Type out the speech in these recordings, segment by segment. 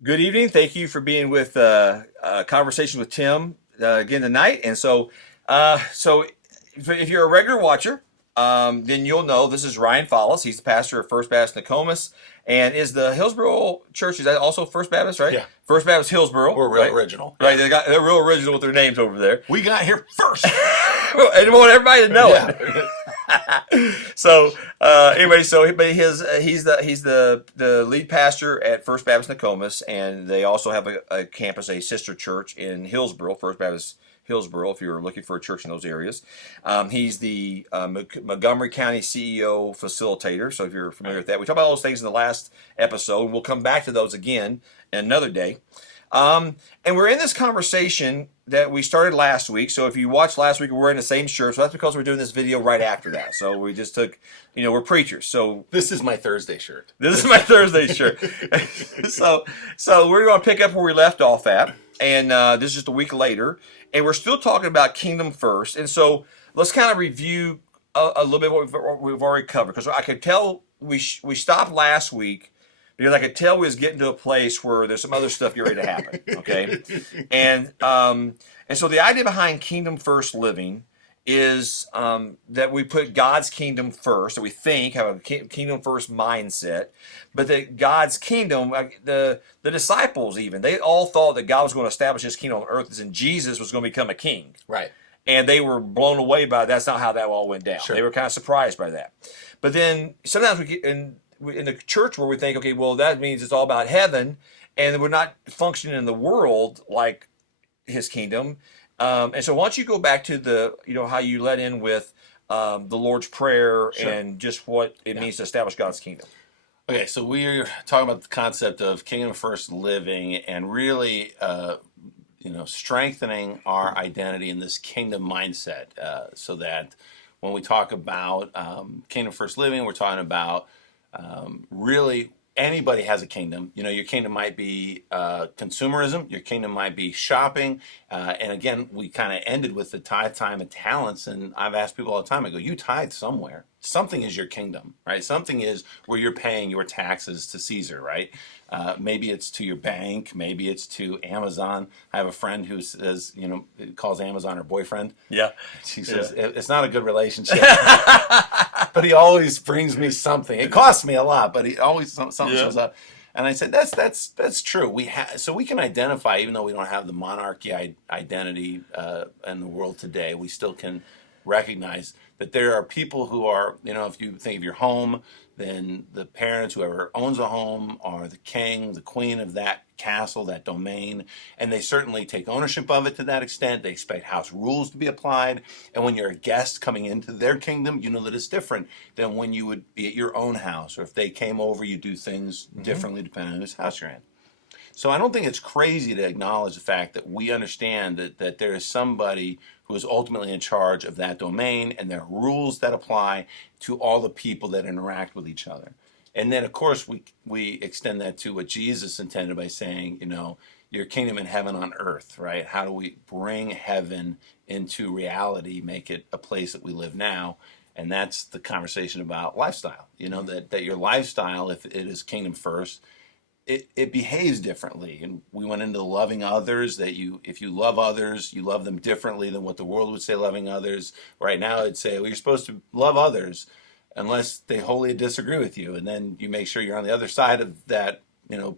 Good evening. Thank you for being with Conversation with Tim again tonight. And so if you're a regular watcher, then you'll know this is Ryan Follis. He's the pastor of First Baptist Nokomis, and is the Hillsboro Church. Is that also First Baptist, right? Yeah. First Baptist Hillsboro. We're real right? original. Right. They're real original with their names over there. We got here first. And want everybody to know Yeah. it. But he's the lead pastor at First Baptist Nokomis, and they also have a campus, a sister church in Hillsboro, First Baptist Hillsboro, if you're looking for a church in those areas. He's the Montgomery County CEO facilitator, so if you're familiar with that. We talked about those things in the last episode, and we'll come back to those again another day. And we're in this conversation that we started last week. So if you watched last week, we're wearing the same shirt. So that's because we're doing this video right after that. So we just took, we're preachers. So This is my Thursday shirt. this is my Thursday shirt. so we're going to pick up where we left off at. And this is just a week later. And we're still talking about Kingdom First. And so let's kind of review a little bit what we've already covered. Because I could tell we stopped last week because I could tell we was getting to a place where there's some other stuff getting ready to happen, okay? And so the idea behind Kingdom First living is that we put God's kingdom first, that we have a kingdom first mindset, but that God's kingdom, the disciples even, they all thought that God was going to establish his kingdom on earth and Jesus was going to become a king. Right. And they were blown away by that's not how that all went down. Sure. They were kind of surprised by that. But then sometimes we get in the church where we think, okay, well, that means it's all about heaven, and we're not functioning in the world like his kingdom. And so once you go back to how you let in with the Lord's Prayer Sure. and just what it means to establish God's kingdom. Okay, so we're talking about the concept of kingdom first living and really, strengthening our identity in this kingdom mindset so that when we talk about kingdom first living, we're talking about really anybody has a kingdom. Your kingdom might be consumerism, your kingdom might be shopping, and again, we kind of ended with the tithe, time, and talents, and I've asked people all the time, I go, you tithe somewhere. Something is your kingdom, right? Something is where you're paying your taxes to Caesar, right? Maybe it's to your bank, maybe it's to Amazon. I have a friend who says, calls Amazon her boyfriend. Yeah. She says, it's not a good relationship. But he always brings me something. It costs me a lot, but he always something shows up. And I said, that's true. So we can identify, even though we don't have the monarchy identity in the world today, we still can recognize that there are people who are, if you think of your home, then the parents, whoever owns a home, are the king, the queen of that castle, that domain, and they certainly take ownership of it to that extent. They expect house rules to be applied, and when you're a guest coming into their kingdom, you know that it's different than when you would be at your own house, or if they came over, you do things differently depending on whose house you're in. So I don't think it's crazy to acknowledge the fact that we understand that there is somebody who is ultimately in charge of that domain, and there are rules that apply to all the people that interact with each other. And then, of course, we extend that to what Jesus intended by saying, your kingdom in heaven on earth, right? How do we bring heaven into reality, make it a place that we live now? And that's the conversation about lifestyle, that your lifestyle, if it is kingdom first, it behaves differently. And we went into loving others, that if you love others, you love them differently than what the world would say loving others. Right now it'd say, well, you're supposed to love others unless they wholly disagree with you. And then you make sure you're on the other side of that,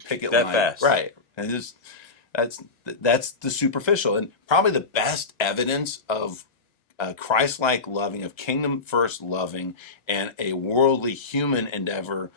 picket line. Fast. Right. And that's the superficial. And probably the best evidence of Christ-like loving, of kingdom first loving, and a worldly human endeavor,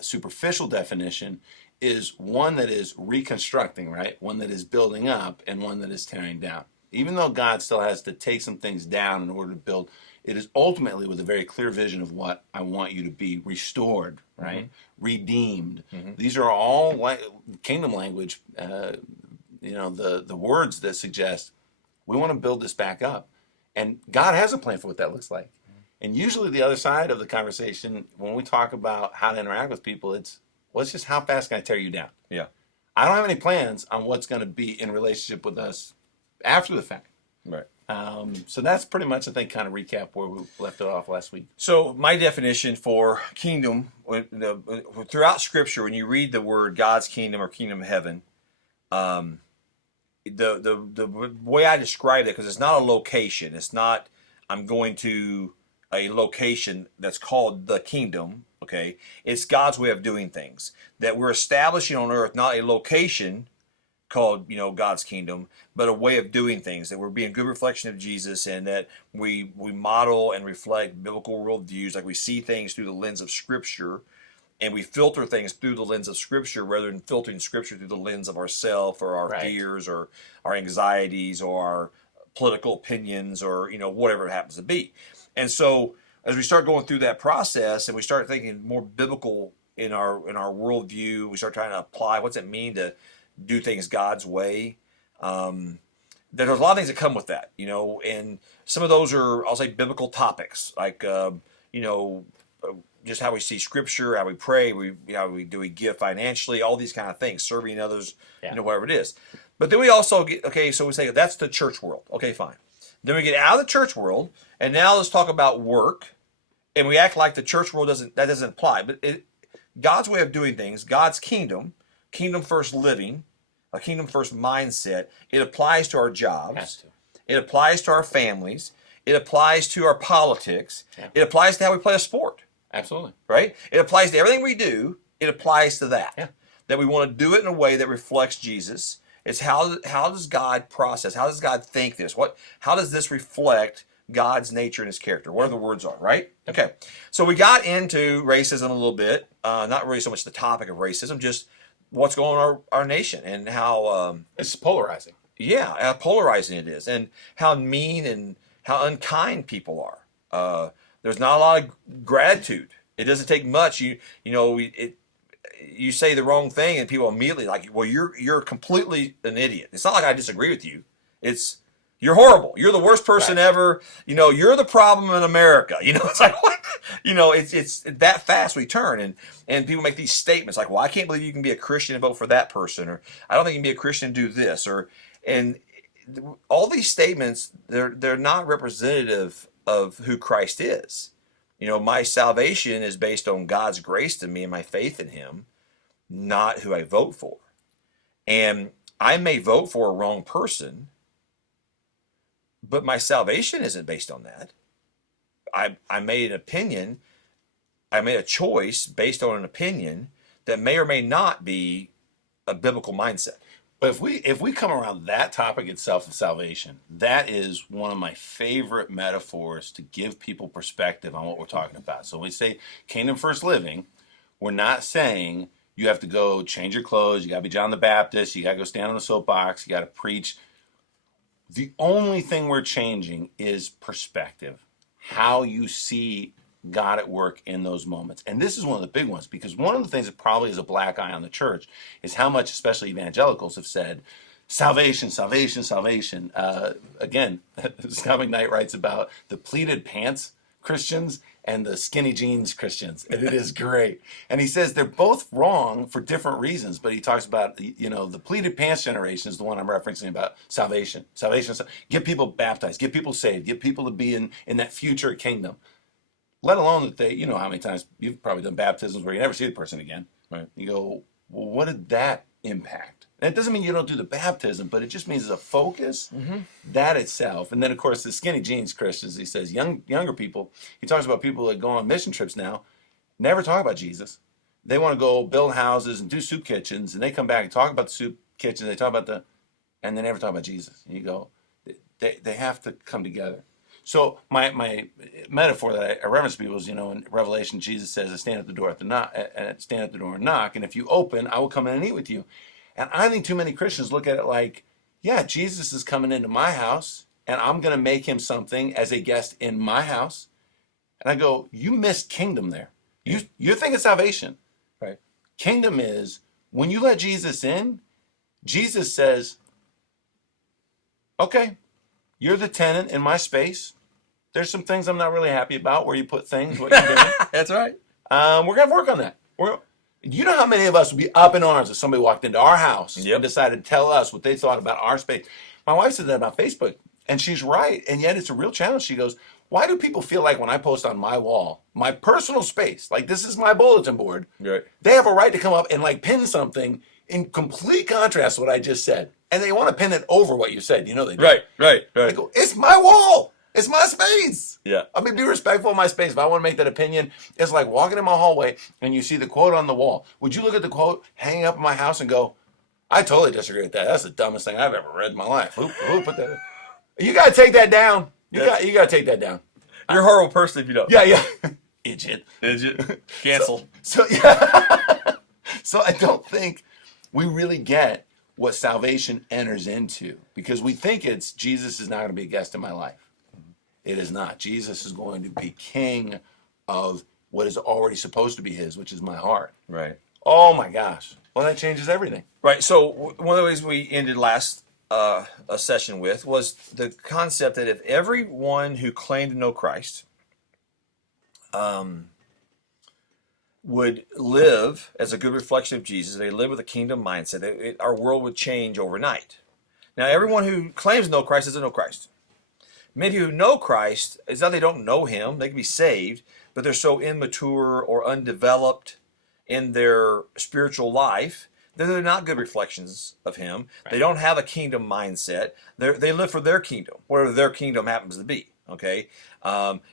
superficial definition, is one that is reconstructing, right? One that is building up, and one that is tearing down. Even though God still has to take some things down in order to build, it is ultimately with a very clear vision of what I want you to be: restored, right? Mm-hmm. Redeemed. Mm-hmm. These are all kingdom language, the words that suggest we want to build this back up. And God has a plan for what that looks like. Mm-hmm. And usually the other side of the conversation, when we talk about how to interact with people, it's just how fast can I tear you down? Yeah. I don't have any plans on what's going to be in relationship with us after the fact. Right. So that's pretty much, I think, kind of recap where we left it off last week. So my definition for kingdom, throughout Scripture, when you read the word God's kingdom or kingdom of heaven, the way I describe it, because it's not a location, it's not I'm going to a location that's called the kingdom. Okay, it's God's way of doing things that we're establishing on earth, not a location called God's kingdom, but a way of doing things, that we're being a good reflection of Jesus, and that we model and reflect biblical worldviews, like we see things through the lens of Scripture, and we filter things through the lens of Scripture rather than filtering Scripture through the lens of ourself or our fears or our anxieties or our political opinions or whatever it happens to be. And so as we start going through that process and we start thinking more biblical in our worldview, we start trying to apply what's it mean to do things God's way. There's a lot of things that come with that, and some of those are, I'll say, biblical topics, like just how we see Scripture, how we pray, do we give financially, all these kind of things, serving others, whatever it is. But then we also get, so we say that's the church world. Okay, fine. Then we get out of the church world, and now let's talk about work, and we act like the church world doesn't apply. But God's way of doing things, God's kingdom first living, a kingdom first mindset, it applies to our jobs. It applies to our families. It applies to our politics. Yeah. It applies to how we play a sport. Absolutely. Right? It applies to everything we do. It applies to that. Yeah. That we want to do it in a way that reflects Jesus. It's how does God process? How does God think this? How does this reflect God's nature and His character? What are the words are, right? Okay. So we got into racism a little bit. Not really so much the topic of racism, just what's going on in our nation and how... it's polarizing. Yeah, how polarizing it is, and how mean and how unkind people are. There's not a lot of gratitude. It doesn't take much. You say the wrong thing and people immediately like, well, you're completely an idiot. It's not like I disagree with you. It's you're horrible. You're the worst person ever. You're the problem in America. It's like what? It's that fast we turn and people make these statements like, well, I can't believe you can be a Christian and vote for that person, or I don't think you can be a Christian and do this, and all these statements, they're not representative of who Christ is. My salvation is based on God's grace to me and my faith in Him, not who I vote for. And I may vote for a wrong person, but my salvation isn't based on that. I made an opinion, I made a choice based on an opinion that may or may not be a biblical mindset. But if we come around that topic itself of salvation, that is one of my favorite metaphors to give people perspective on what we're talking about. So when we say kingdom first living, we're not saying you have to go change your clothes, you got to be John the Baptist, you got to go stand on the soapbox, you got to preach. The only thing we're changing is perspective, how you see God at work in those moments. And this is one of the big ones, because one of the things that probably is a black eye on the church is how much, especially evangelicals, have said, salvation, salvation, salvation. Again, Scott McKnight writes about the pleated pants Christians and the skinny jeans Christians, and it is great. And he says they're both wrong for different reasons, but he talks about, the pleated pants generation is the one I'm referencing about salvation. Salvation, get people baptized, get people saved, get people to be in that future kingdom. Let alone that they, how many times you've probably done baptisms where you never see the person again. Right. You go, well, what did that impact? And it doesn't mean you don't do the baptism, but it just means as a focus, that itself. And then, of course, the skinny jeans Christians, he says, younger people, he talks about people that go on mission trips now, never talk about Jesus. They want to go build houses and do soup kitchens, and they come back and talk about the soup kitchen, they talk about and they never talk about Jesus. And you go, they have to come together. So my metaphor that I reference to people is, in Revelation, Jesus says, I stand at the door and knock, and if you open, I will come in and eat with you. And I think too many Christians look at it like, yeah, Jesus is coming into my house, and I'm going to make him something as a guest in my house. And I go, you missed kingdom there. You're thinking salvation. Right? Kingdom is, when you let Jesus in, Jesus says, okay, you're the tenant in my space. There's some things I'm not really happy about where you put things, what you're doing. That's right. We're going to work on that. You know how many of us would be up in arms if somebody walked into our house and decided to tell us what they thought about our space. My wife said that about Facebook. And she's right. And yet it's a real challenge. She goes, why do people feel like when I post on my wall, my personal space, like this is my bulletin board, Right. they have a right to come up and like pin something in complete contrast to what I just said. And they want to pin it over what you said. You know they do. Right. I go, it's my wall. It's my space. Yeah. I mean, be respectful of my space. If I want to make that opinion, it's like walking in my hallway and you see the quote on the wall. Would you look at the quote hanging up in my house and go, I totally disagree with that. That's the dumbest thing I've ever read in my life. Who put that in? You got to take that down. You got to take that down. You're a horrible person if you don't. Yeah. Idiot. Cancel. So yeah. So I don't think we really get what salvation enters into, because we think it's Jesus is not going to be a guest in my life. It is not. Jesus is going to be king of what is already supposed to be his, which is my heart. Right. Oh my gosh. Well, that changes everything. Right. So one of the ways we ended last a session with was the concept that if everyone who claimed to know Christ would live as a good reflection of Jesus, they live with a kingdom mindset, our world would change overnight. Now, everyone who claims to know Christ doesn't know Christ. Many who know Christ, it's not they don't know him, they can be saved, but they're so immature or undeveloped in their spiritual life that they're not good reflections of him. Right. They don't have a kingdom mindset. They live for their kingdom, whatever their kingdom happens to be. Okay,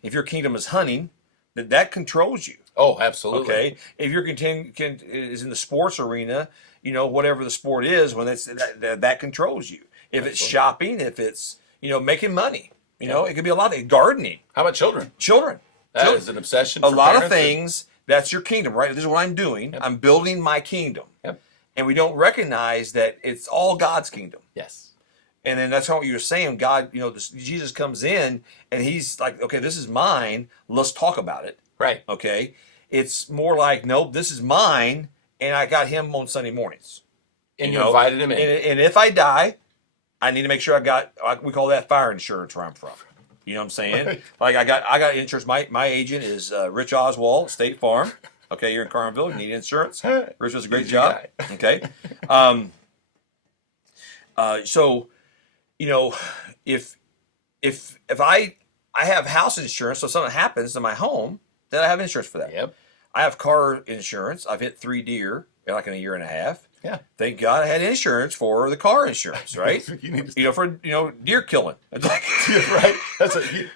if your kingdom is hunting, that controls you. Oh, absolutely. Okay, if you're is in the sports arena, whatever the sport is, when it's that controls you. If absolutely. It's shopping, if it's making money, it could be a lot of gardening. How about children? That is an obsession. A lot of things. That's your kingdom, right? This is what I'm doing. Yep. I'm building my kingdom. Yep. And we don't recognize that it's all God's kingdom. Yes. And then that's what you were saying. God, Jesus comes in and he's like, okay, this is mine. Let's talk about it. Right. Okay. It's more like, nope, this is mine. And I got him on Sunday mornings. And you invited him in. And if I die, I need to make sure I got, we call that fire insurance where I'm from. You know what I'm saying? Right. Like I got insurance. My agent is Rich Oswald, State Farm. Okay, you're in Carlinville. You need insurance. Rich does a great job. Okay. So, if I have house insurance, so something happens to my home, then I have insurance for that. Yep. I have car insurance. I've hit 3 deer in like in a year and a half. Yeah. Thank God I had insurance for the car insurance, right? For deer killing. Right.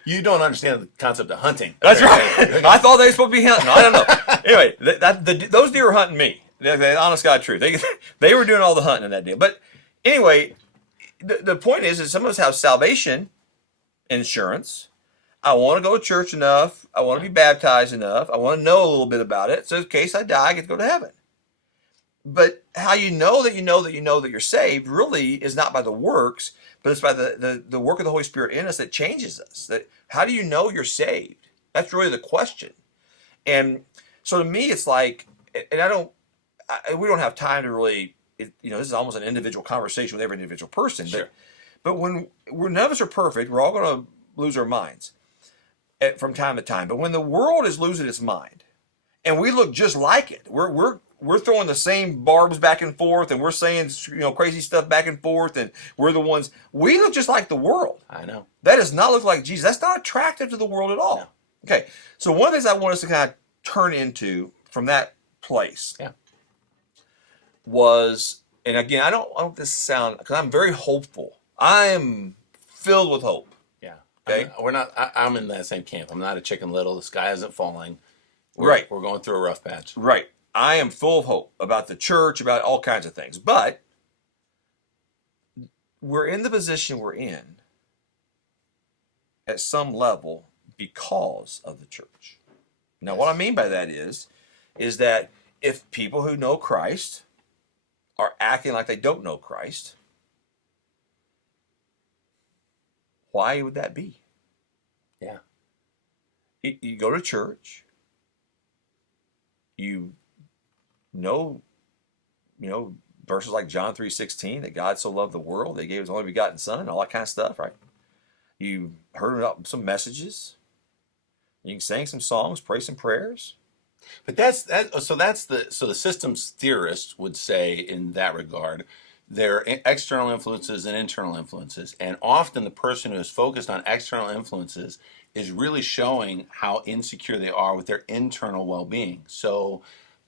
You don't understand the concept of hunting. That's right. I thought they were supposed to be hunting. I don't know. Anyway, those deer were hunting me. The honest God truth. They were doing all the hunting in that deal. But anyway, the point is some of us have salvation insurance. I want to go to church enough. I want to be baptized enough. I want to know a little bit about it. So in case I die, I get to go to heaven. But how you know that you're saved really is not by the works, but it's by the work of the Holy Spirit in us that changes us. That how do you know you're saved? That's really the question. And so to me, it's like, and we don't have time to really, this is almost an individual conversation with every individual person. Sure. But when none of us are perfect, we're all going to lose our minds from time to time. But when the world is losing its mind, and we look just like it, we're throwing the same barbs back and forth, and we're saying crazy stuff back and forth, and we're the ones. We look just like the world. I know. That does not look like Jesus. That's not attractive to the world at all. No. Okay, so one of the things I want us to kind of turn into from that place was, and again, I don't want this to sound, because I'm very hopeful. I am filled with hope. Yeah. Okay. I'm in that same camp. I'm not a Chicken Little. The sky isn't falling. Right. We're going through a rough patch. Right. I am full of hope about the church, about all kinds of things. But we're in the position we're in at some level because of the church. Now, what I mean by that is that if people who know Christ are acting like they don't know Christ, why would that be? Yeah. You go to church, you know, verses like John 3:16, that God so loved the world, that he gave his only begotten Son, and all that kind of stuff, right? You heard some messages. You can sing some songs, pray some prayers. But so the systems theorist would say in that regard there are external influences and internal influences. And often the person who is focused on external influences is really showing how insecure they are with their internal well-being. So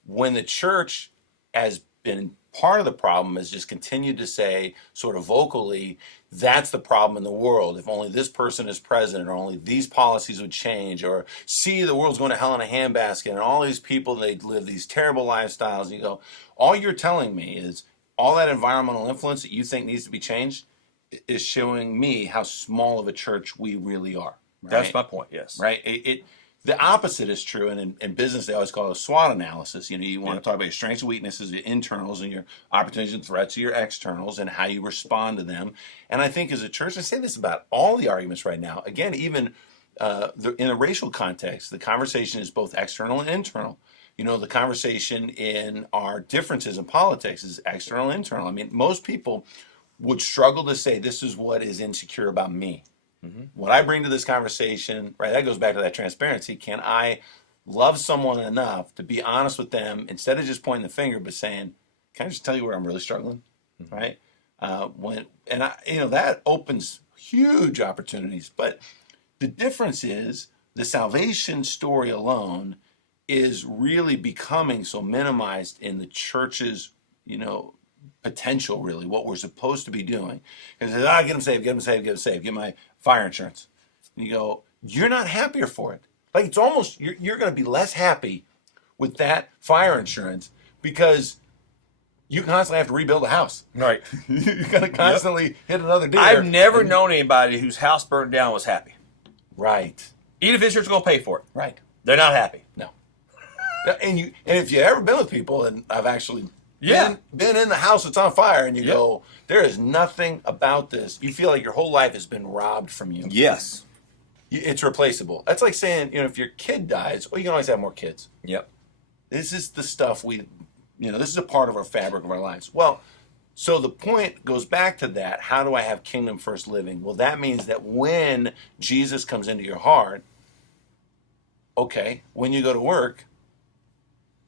when the church has been part of the problem, has just continued to say sort of vocally, that's the problem in the world. If only this person is president, or only these policies would change, or see, the world's going to hell in a handbasket, and all these people, they live these terrible lifestyles. And you go, all you're telling me is all that environmental influence that you think needs to be changed is showing me how small of a church we really are. Right? That's my point, yes. Right? The opposite is true, and in business they always call it a SWOT analysis. You want to talk about your strengths and weaknesses, your internals, and your opportunities and threats, your externals, and how you respond to them. And I think as a church, I say this about all the arguments right now. Again, even in a racial context, the conversation is both external and internal. The conversation in our differences in politics is external and internal. I mean, most people would struggle to say this is what is insecure about me. Mm-hmm. What I bring to this conversation, right, that goes back to that transparency. Can I love someone enough to be honest with them instead of just pointing the finger, but saying, can I just tell you where I'm really struggling, mm-hmm. right? That opens huge opportunities. But the difference is the salvation story alone is really becoming so minimized in the church's, potential, really, what we're supposed to be doing. Because get them saved, get them saved, get them saved, get my fire insurance. And you go, you're not happier for it. Like, it's almost, you're going to be less happy with that fire insurance because you constantly have to rebuild a house. Right. You're going to constantly hit another deer. I've never known anybody whose house burned down was happy. Right. Even if insurance is going to pay for it. Right. They're not happy. No. And if you've ever been with people, and I've actually been in the house that's on fire, and you go, there is nothing about this. You feel like your whole life has been robbed from you. Yes. It's replaceable. That's like saying, if your kid dies, you can always have more kids. Yep. This is the stuff this is a part of our fabric of our lives. Well, so the point goes back to that. How do I have kingdom first living? Well, that means that when Jesus comes into your heart, okay, when you go to work,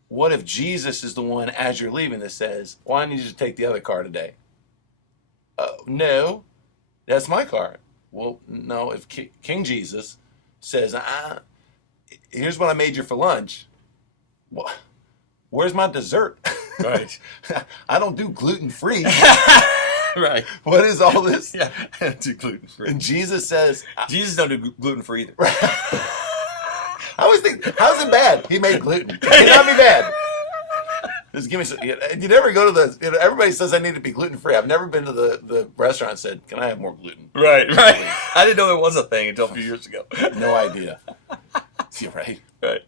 what if Jesus is the one, as you're leaving, that says, why don't you just take the other car today? No, that's my car. Well, no, if King Jesus says, here's what I made you for lunch. Well, where's my dessert? Right. I don't do gluten-free. Right. What is all this? Yeah, I don't do gluten-free. And Jesus says... Jesus don't do gluten-free either. Right. I always think, how's it bad? He made gluten. It cannot be bad. Just give me some. You never go to everybody says I need to be gluten-free. I've never been to the restaurant and said, can I have more gluten? Right. I didn't know there was a thing until a few years ago. No idea. Right.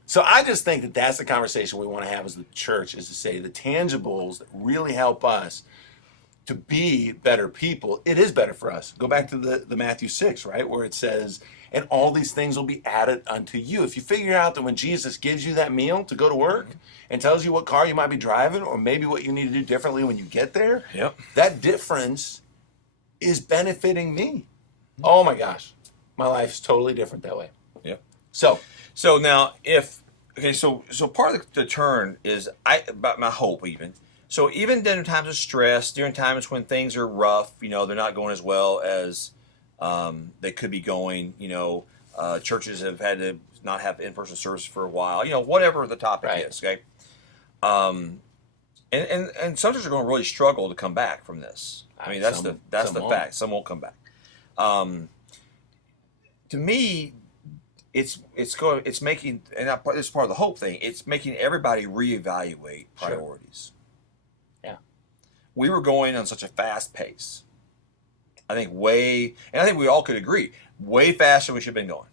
So I just think that that's the conversation we want to have as the church, is to say the tangibles that really help us to be better people. It is better for us. Go back to the Matthew 6, right, where it says, and all these things will be added unto you. If you figure out that when Jesus gives you that meal to go to work and tells you what car you might be driving, or maybe what you need to do differently when you get there, that difference is benefiting me. Oh my gosh, my life's totally different that way. Yep. So now so part of the turn is about my hope even. So even during times of stress, during times when things are rough, they're not going as well as they could be going. Churches have had to not have in-person service for a while. Whatever the topic is. Okay. And some churches are going to really struggle to come back from this. I mean, that's the fact. Some won't come back. To me, it's making, and it's part of the hope thing. It's making everybody reevaluate priorities. Sure. Yeah. We were going on such a fast pace. I think we all could agree, way faster than we should have been going.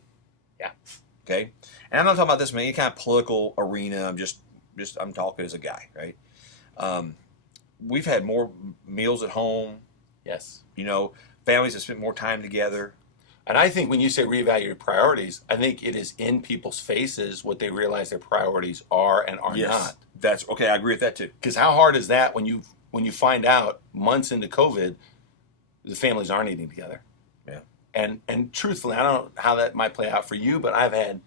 Yeah. Okay. And I'm not talking about this in any kind of political arena. I'm talking as a guy, right? We've had more meals at home. Yes. Families have spent more time together. And I think when you say reevaluate priorities, I think it is in people's faces what they realize their priorities are and are not. That's okay. I agree with that too. Because how hard is that when you find out months into COVID, the families aren't eating together? Yeah. And truthfully, I don't know how that might play out for you, but I've had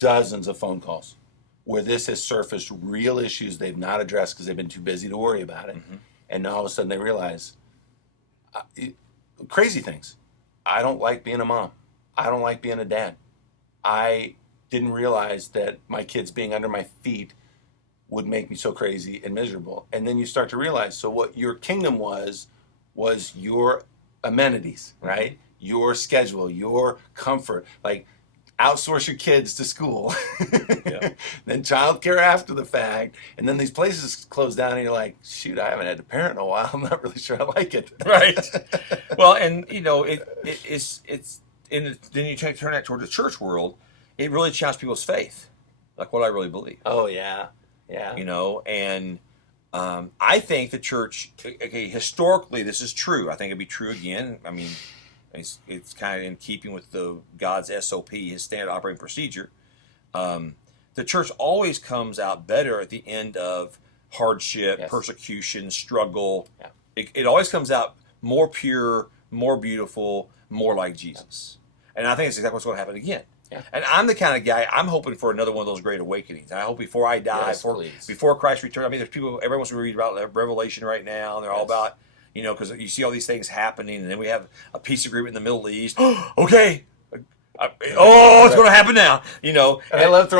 dozens of phone calls where this has surfaced real issues they've not addressed because they've been too busy to worry about it. Mm-hmm. And all of a sudden they realize crazy things. I don't like being a mom. I don't like being a dad. I didn't realize that my kids being under my feet would make me so crazy and miserable. And then you start to realize, so what your kingdom was your amenities, right? Your schedule, your comfort. Like, outsource your kids to school, then childcare after the fact, and then these places close down, and you're like, shoot, I haven't had a parent in a while. I'm not really sure I like it. Right. Well, and it's then you turn that toward the church world. It really challenges people's faith, like what I really believe. Oh yeah. And I think the church, okay, historically, this is true. I think it'd be true again. I mean, it's kind of in keeping with the God's SOP, His standard operating procedure. The church always comes out better at the end of hardship, persecution, struggle. Yeah. It always comes out more pure, more beautiful, more like Jesus. And I think it's exactly what's going to happen again. Yeah. And I'm the kind of guy, I'm hoping for another one of those great awakenings. I hope before I die, before Christ returns. I mean, there's people, everyone wants to read about Revelation right now, and they're all about, because you see all these things happening, and then we have a peace agreement in the Middle East. Okay. It's going to happen now, And I love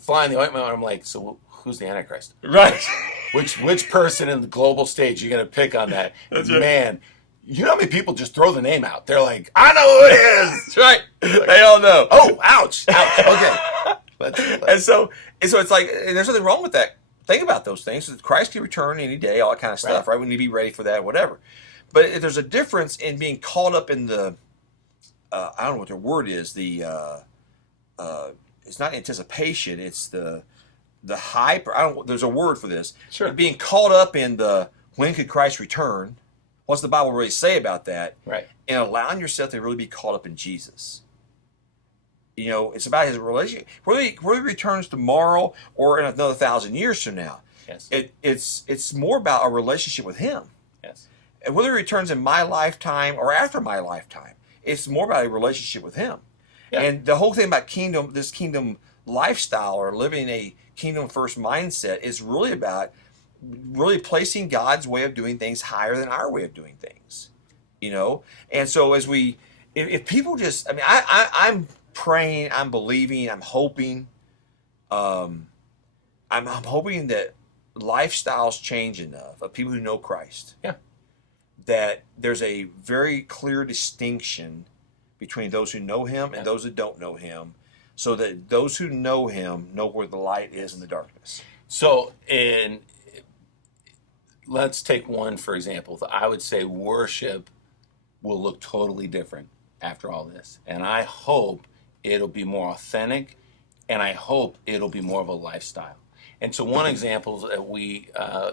flying the ointment, and I'm like, so who's the Antichrist? Right. Which person in the global stage are you going to pick on that? Man, you know how many people just throw the name out? They're like, I know who it is. That's right. They all know. Oh, ouch. Okay. And so it's like, there's nothing wrong with that. Think about those things. Christ can return any day, all that kind of stuff, right? We need to be ready for that, whatever. But if there's a difference in being caught up in the, I don't know what the word is, it's not anticipation, it's the hype. There's a word for this. Sure. Being caught up in the, when could Christ return? What's the Bible really say about that? Right. And allowing yourself to really be caught up in Jesus. It's about His relationship. Whether He returns tomorrow or in another 1,000 years from now. Yes. It's more about a relationship with Him. Yes. And whether He returns in my lifetime or after my lifetime, it's more about a relationship with Him. Yeah. And the whole thing about this kingdom lifestyle or living a kingdom first mindset is really about really placing God's way of doing things higher than our way of doing things, And so if people just, I'm praying, I'm believing, I'm hoping, I'm hoping that lifestyles change enough of people who know Christ. Yeah. That there's a very clear distinction between those who know Him and those who don't know Him, so that those who know Him know where the light is in the darkness. So, let's take one, for example. I would say worship will look totally different after all this. And I hope it'll be more authentic, and I hope it'll be more of a lifestyle. And so one example that we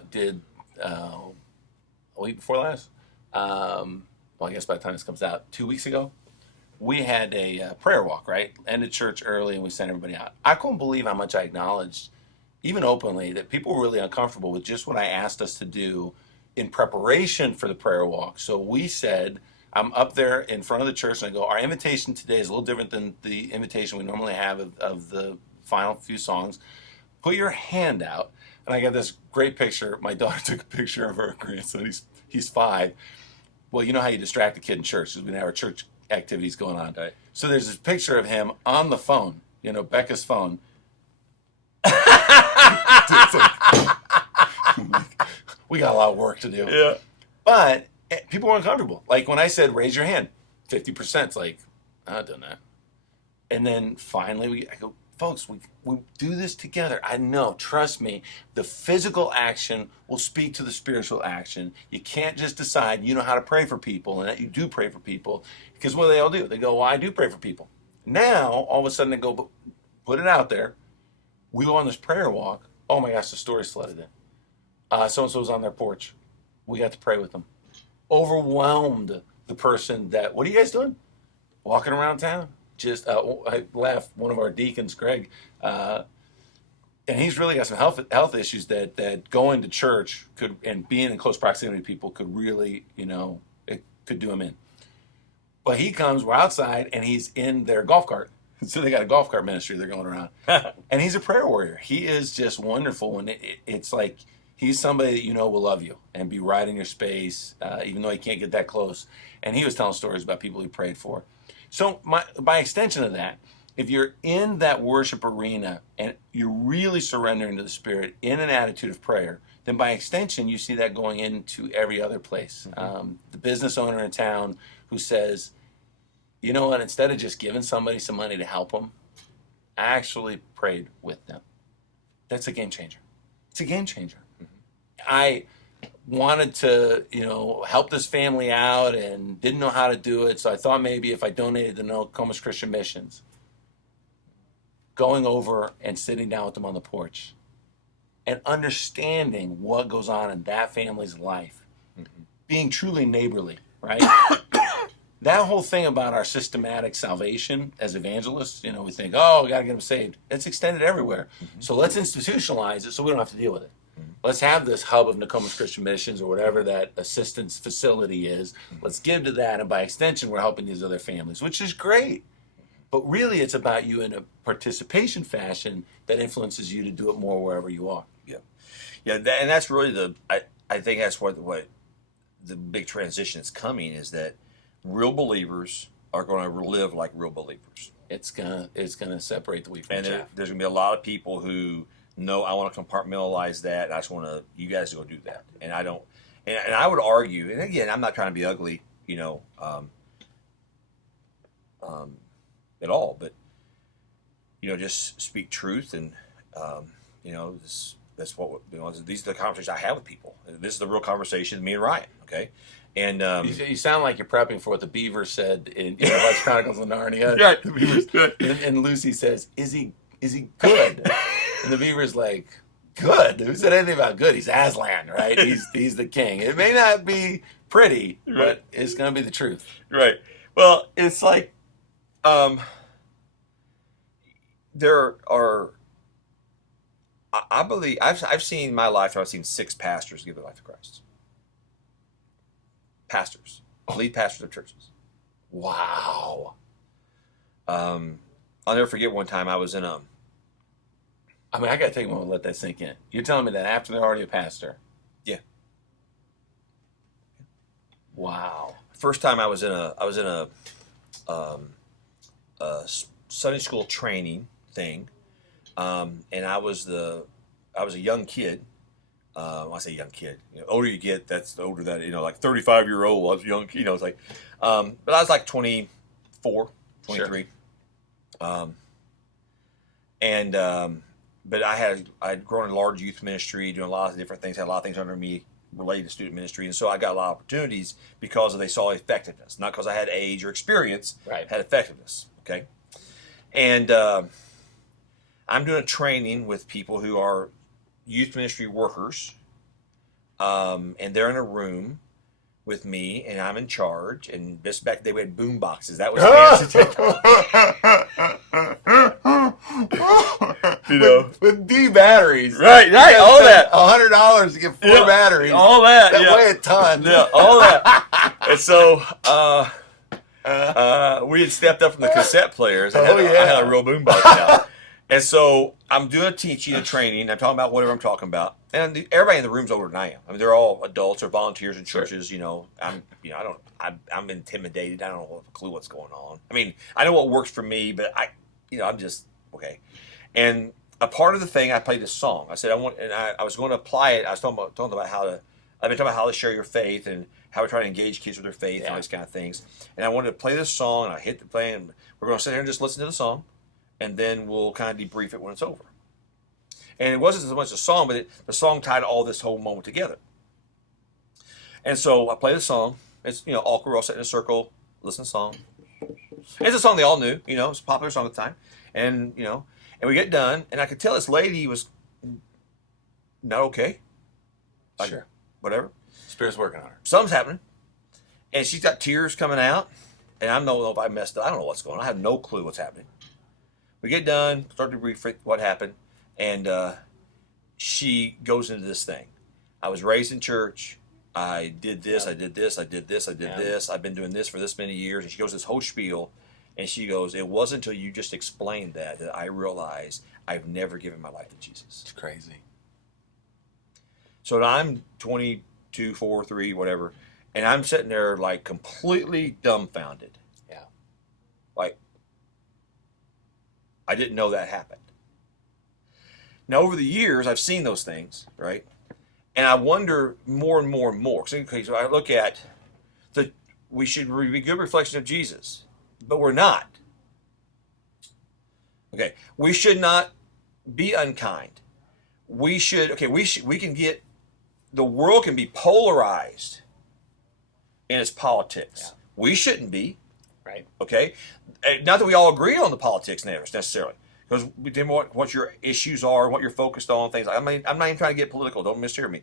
did a week before last, I guess by the time this comes out, 2 weeks ago, we had a prayer walk, right? Ended church early, and we sent everybody out. I couldn't believe how much I acknowledged, even openly, that people were really uncomfortable with just what I asked us to do in preparation for the prayer walk. So we said, I'm up there in front of the church, and I go, our invitation today is a little different than the invitation we normally have of the final few songs. Put your hand out. And I got this great picture. My daughter took a picture of her grandson. He's 5. Well, you know how you distract a kid in church, because we have our church activities going on. Right. So there's this picture of him on the phone, Becca's phone. We got a lot of work to do. Yeah. But people were uncomfortable. Like when I said, raise your hand, 50%, it's like, I've done that. And then finally, I go, folks, we do this together. I know, trust me, the physical action will speak to the spiritual action. You can't just decide you know how to pray for people and that you do pray for people. Because what do they all do? They go, well, I do pray for people. Now, all of a sudden, they go, put it out there. We go on this prayer walk. Oh my gosh, the story flooded in. So-and-so was on their porch. We got to pray with them. Overwhelmed the person that, what are you guys doing? Walking around town. Just, I laughed, one of our deacons, Greg, and he's really got some health issues that going to church could, and being in close proximity to people could really, it could do him in. But he comes, we're outside, and he's in their golf cart. So they got a golf cart ministry they're going around. And he's a prayer warrior. He is just wonderful. And it's like, he's somebody that you know will love you and be right in your space, even though he can't get that close. And he was telling stories about people he prayed for. So by extension of that, if you're in that worship arena and you're really surrendering to the Spirit in an attitude of prayer, then by extension, you see that going into every other place. The business owner in town who says, you know what, instead of just giving somebody some money to help them, I actually prayed with them. That's a game changer. It's a game changer. I wanted to, help this family out and didn't know how to do it, so I thought maybe if I donated to Nokomis Christian Missions, going over and sitting down with them on the porch and understanding what goes on in that family's life, being truly neighborly, right? That whole thing about our systematic salvation as evangelists, we think, we got to get them saved. It's extended everywhere. So let's institutionalize it so we don't have to deal with it. Let's have this hub of Nokomis Christian Missions or whatever that assistance facility is. Let's give to that, and by extension, we're helping these other families, which is great. But really, it's about you in a participation fashion that influences you to do it more wherever you are. Yeah, and that's really I think that's what the big transition is coming, is that real believers are going to live like real believers. It's gonna separate the wheat from the chaff. There's going to be a lot of people who know, I want to compartmentalize that, and I just want you guys to go do that. And I don't, and I would argue, and again, I'm not trying to be ugly, at all, but just speak truth, and that's what these are the conversations I have with people. This is the real conversation, me and Ryan. Okay, and you sound like you're prepping for what the Beaver said in Lights Chronicles of Narnia. Right. The Beaver's, and Lucy says, "Is he good?" And the Beaver's like, "Good? Who said anything about good? He's Aslan, right? He's the king. It may not be pretty, but it's going to be the truth." Right. Well, it's like, there are. I believe I've seen in my life. I've seen 6 pastors give their life to Christ. Pastors, lead pastors of churches. Wow. I'll never forget one time I was in a. I got to take a moment to let that sink in. You're telling me that after they're already a pastor? Yeah. Wow. First time I was in a Sunday school training thing, and I was a young kid. I say young kid. Older you get, that's the older that like 35-year-old. I was young. It's like, but I was like 24, 23. Sure. But I'd grown in a large youth ministry, doing a lot of different things, had a lot of things under me related to student ministry, and so I got a lot of opportunities because they saw effectiveness, not because I had age or experience. Right. Had effectiveness. Okay, and I'm doing a training with people who are youth ministry workers, and they're in a room with me, and I'm in charge. And this back, they had boom boxes. That was fancy. with D batteries, right, all that. $100 to get 4 batteries, all that. That weigh a ton. Yeah, all that. And so we had stepped up from the cassette players. I had a real boom box now. And so I'm doing a teaching, a training. I'm talking about whatever I'm talking about, and everybody in the room's older than I am. They're all adults or volunteers in churches. Sure. I'm intimidated. I don't have a clue what's going on. I know what works for me, but I'm just okay. And a part of the thing, I played this song. I said I was going to apply it. I was talking about I've been talking about how to share your faith and how we try to engage kids with their faith and all these kind of things. And I wanted to play this song, and I hit the play, and we're going to sit here and just listen to the song. And then we'll kind of debrief it when it's over. And it wasn't so much a song, but the song tied all this whole moment together. And so I play the song. It's, all we're all sitting in a circle, listen to the song. It's a song they all knew, it's a popular song at the time. And, and we get done, and I could tell this lady was not okay. Sure. Whatever. Spirit's working on her. Something's happening. And she's got tears coming out. And I don't know if I messed up. I don't know what's going on. I have no clue what's happening. We get done, start to brief what happened, and she goes into this thing. I was raised in church. I did this, I did this, I did this, I did this. I've been doing this for this many years. And she goes this whole spiel, and she goes, it wasn't until you just explained that I realized I've never given my life to Jesus. It's crazy. So I'm 22, 4, 3, whatever, and I'm sitting there like completely dumbfounded. Yeah. Like, I didn't know that happened. Now, over the years, I've seen those things, right? And I wonder more and more and more. So I look at we should be good reflection of Jesus, but we're not. Okay, we should not be unkind. We can get, the world can be polarized in its politics. Yeah. We shouldn't be. Right. Okay? Not that we all agree on the politics necessarily, because we didn't what your issues are, what you're focused on, things. I mean, I'm not even trying to get political. Don't mishear me.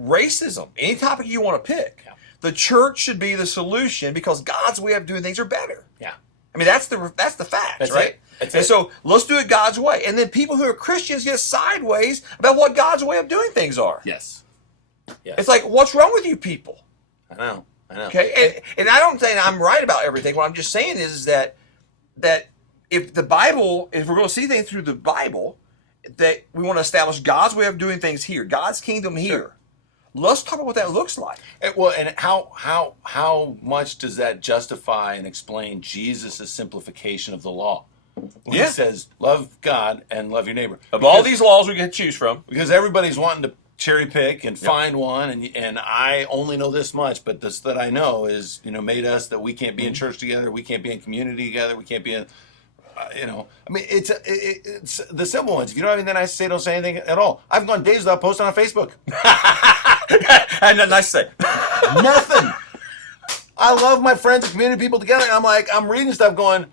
Racism, any topic you want to pick. Yeah. The church should be the solution because God's way of doing things are better. Yeah. I mean, that's the facts, right? So let's do it God's way. And then people who are Christians get sideways about what God's way of doing things are. Yes. It's like, what's wrong with you people? I know. Okay, and I don't say I'm right about everything. What I'm just saying is that if the Bible, if we're going to see things through the Bible, that we want to establish God's way of doing things here, God's kingdom here. Sure. Let's talk about what that looks like. And how much does that justify and explain Jesus' simplification of the law? When he says, love God and love your neighbor. Of all these laws we can choose from. Because everybody's wanting to cherry pick and find one, and I only know this much, but this that I know is, made us that we can't be in church together, we can't be in community together, we can't be in, I mean, it's the simple ones. If you don't have anything nice to say, don't say anything at all. I've gone days without posting on Facebook. I had nothing nice to say. Nothing. I love my friends and community people together, and I'm reading stuff going,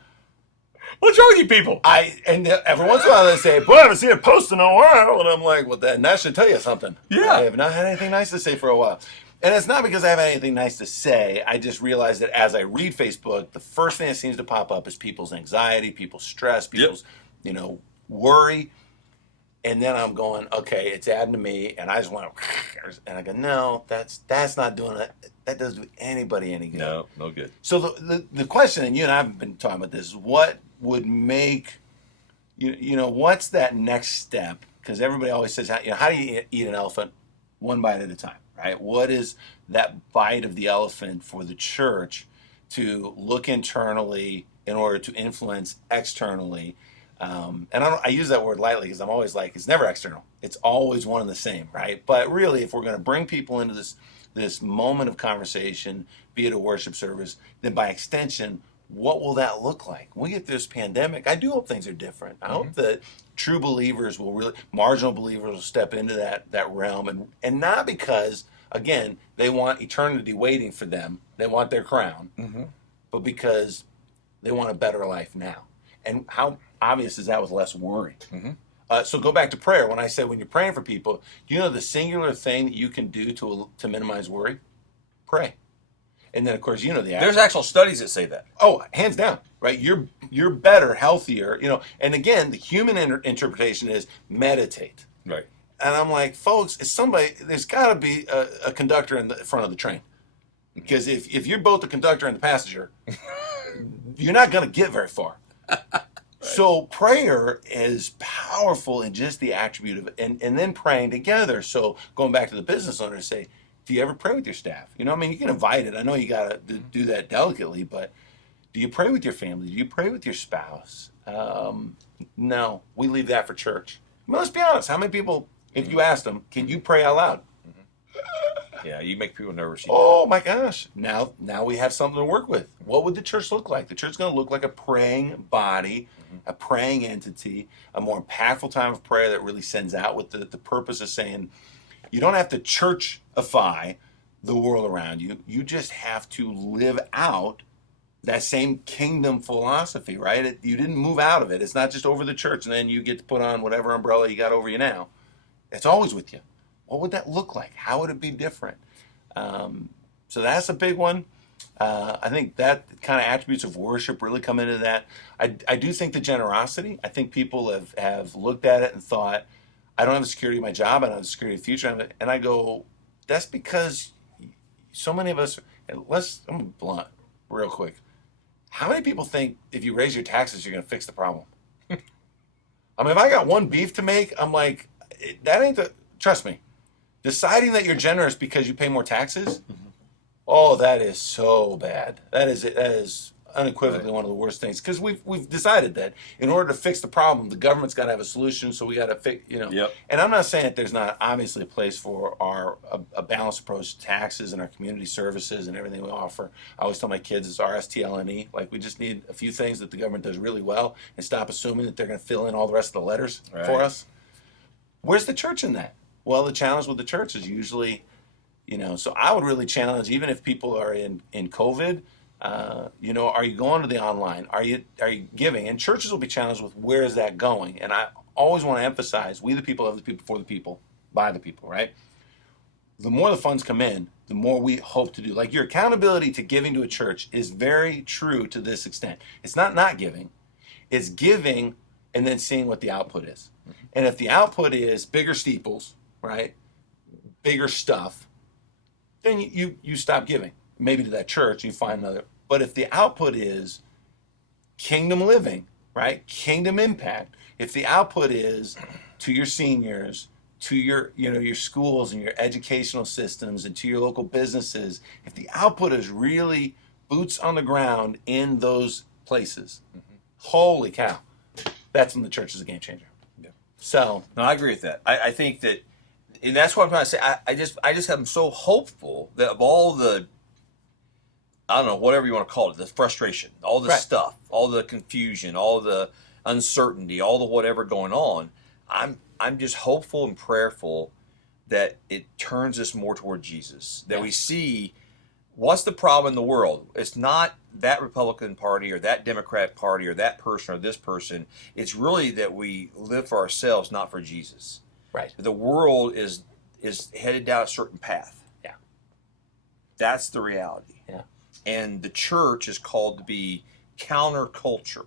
what's wrong with you people? And every once in a while they say, boy, I haven't seen a post in a while. And I'm like, well, that should tell you something. Yeah. I have not had anything nice to say for a while. And it's not because I haven't had anything nice to say. I just realized that as I read Facebook, the first thing that seems to pop up is people's anxiety, people's stress, people's, worry. And then I'm going, okay, it's adding to me. And I just want to, and I go, no, that's not doing it. That doesn't do anybody any good. No good. So the question, and you and I have been talking about this, is what would make, what's that next step? Because everybody always says, how do you eat an elephant? One bite at a time, right? What is that bite of the elephant for the church to look internally in order to influence externally? And I use that word lightly because I'm always like, it's never external. It's always one and the same, right? But really, if we're going to bring people into this moment of conversation, be it a worship service, then by extension, what will that look like? When we get through this pandemic, I do hope things are different. I hope that true believers marginal believers will step into that realm, and not because, again, they want eternity waiting for them, they want their crown, but because they want a better life now. And how obvious is that with less worry? So go back to prayer. When I say when you're praying for people, do you know the singular thing that you can do to minimize worry? Pray. And then, of course, there's actual studies that say that. Oh, hands down, right? You're better, healthier, And again, the human interpretation is meditate. Right. And I'm like, folks, there's got to be a conductor in the front of the train. Because if you're both the conductor and the passenger, you're not going to get very far. Right. So prayer is powerful in just the attribute of it. And then praying together. So going back to the business owner, say, do you ever pray with your staff? You can invite it. I know you got to do that delicately, but do you pray with your family? Do you pray with your spouse? No, we leave that for church. I mean, let's be honest. How many people, if you asked them, can you pray out loud? Yeah, you make people nervous. Oh my gosh. Now we have something to work with. What would the church look like? The church is going to look like a praying body, a praying entity, a more impactful time of prayer that really sends out with the purpose of saying, you don't have to churchify the world around you. You just have to live out that same kingdom philosophy, right? You didn't move out of it. It's not just over the church and then you get to put on whatever umbrella you got over you now. It's always with you. What would that look like? How would it be different? So that's a big one. I think that kind of attributes of worship really come into that. I do think the generosity. I think people have looked at it and thought, I don't have the security of my job. I don't have the security of the future. And I go, that's because so many of us, I'm blunt real quick. How many people think if you raise your taxes, you're going to fix the problem? I mean, if I got one beef to make, I'm like, that ain't trust me. Deciding that you're generous because you pay more taxes, oh, that is so bad. That is unequivocally one of the worst things, because we've decided that in order to fix the problem, the government's got to have a solution. So we got to fix, Yep. And I'm not saying that there's not obviously a place for a balanced approach to taxes and our community services and everything we offer. I always tell my kids it's RSTLNE. Like, we just need a few things that the government does really well and stop assuming that they're going to fill in all the rest of the letters for us. Where's the church in that? Well, the challenge with the church is usually, so I would really challenge, even if people are in COVID, are you going to the online? Are you giving? And churches will be challenged with, where is that going? And I always want to emphasize, we the people, of the people, for the people, by the people, right? The more the funds come in, the more we hope to do. Like, your accountability to giving to a church is very true to this extent. It's not giving. It's giving and then seeing what the output is. And if the output is bigger steeples, right, bigger stuff, then you stop giving. Maybe to that church, you find another. But if the output is kingdom living, right, kingdom impact, if the output is to your seniors, to your schools and your educational systems, and to your local businesses, if the output is really boots on the ground in those places, holy cow, that's when the church is a game changer. Yeah. So no, I agree with that. I think that, and that's what I'm trying to say. I just am so hopeful that of all the, I don't know, whatever you want to call it, the frustration, all the stuff, all the confusion, all the uncertainty, all the whatever going on, I'm just hopeful and prayerful that it turns us more toward Jesus. That we see what's the problem in the world. It's not that Republican Party or that Democrat Party or that person or this person. It's really that we live for ourselves, not for Jesus. Right. The world is headed down a certain path. Yeah. That's the reality. Yeah. And the church is called to be counterculture,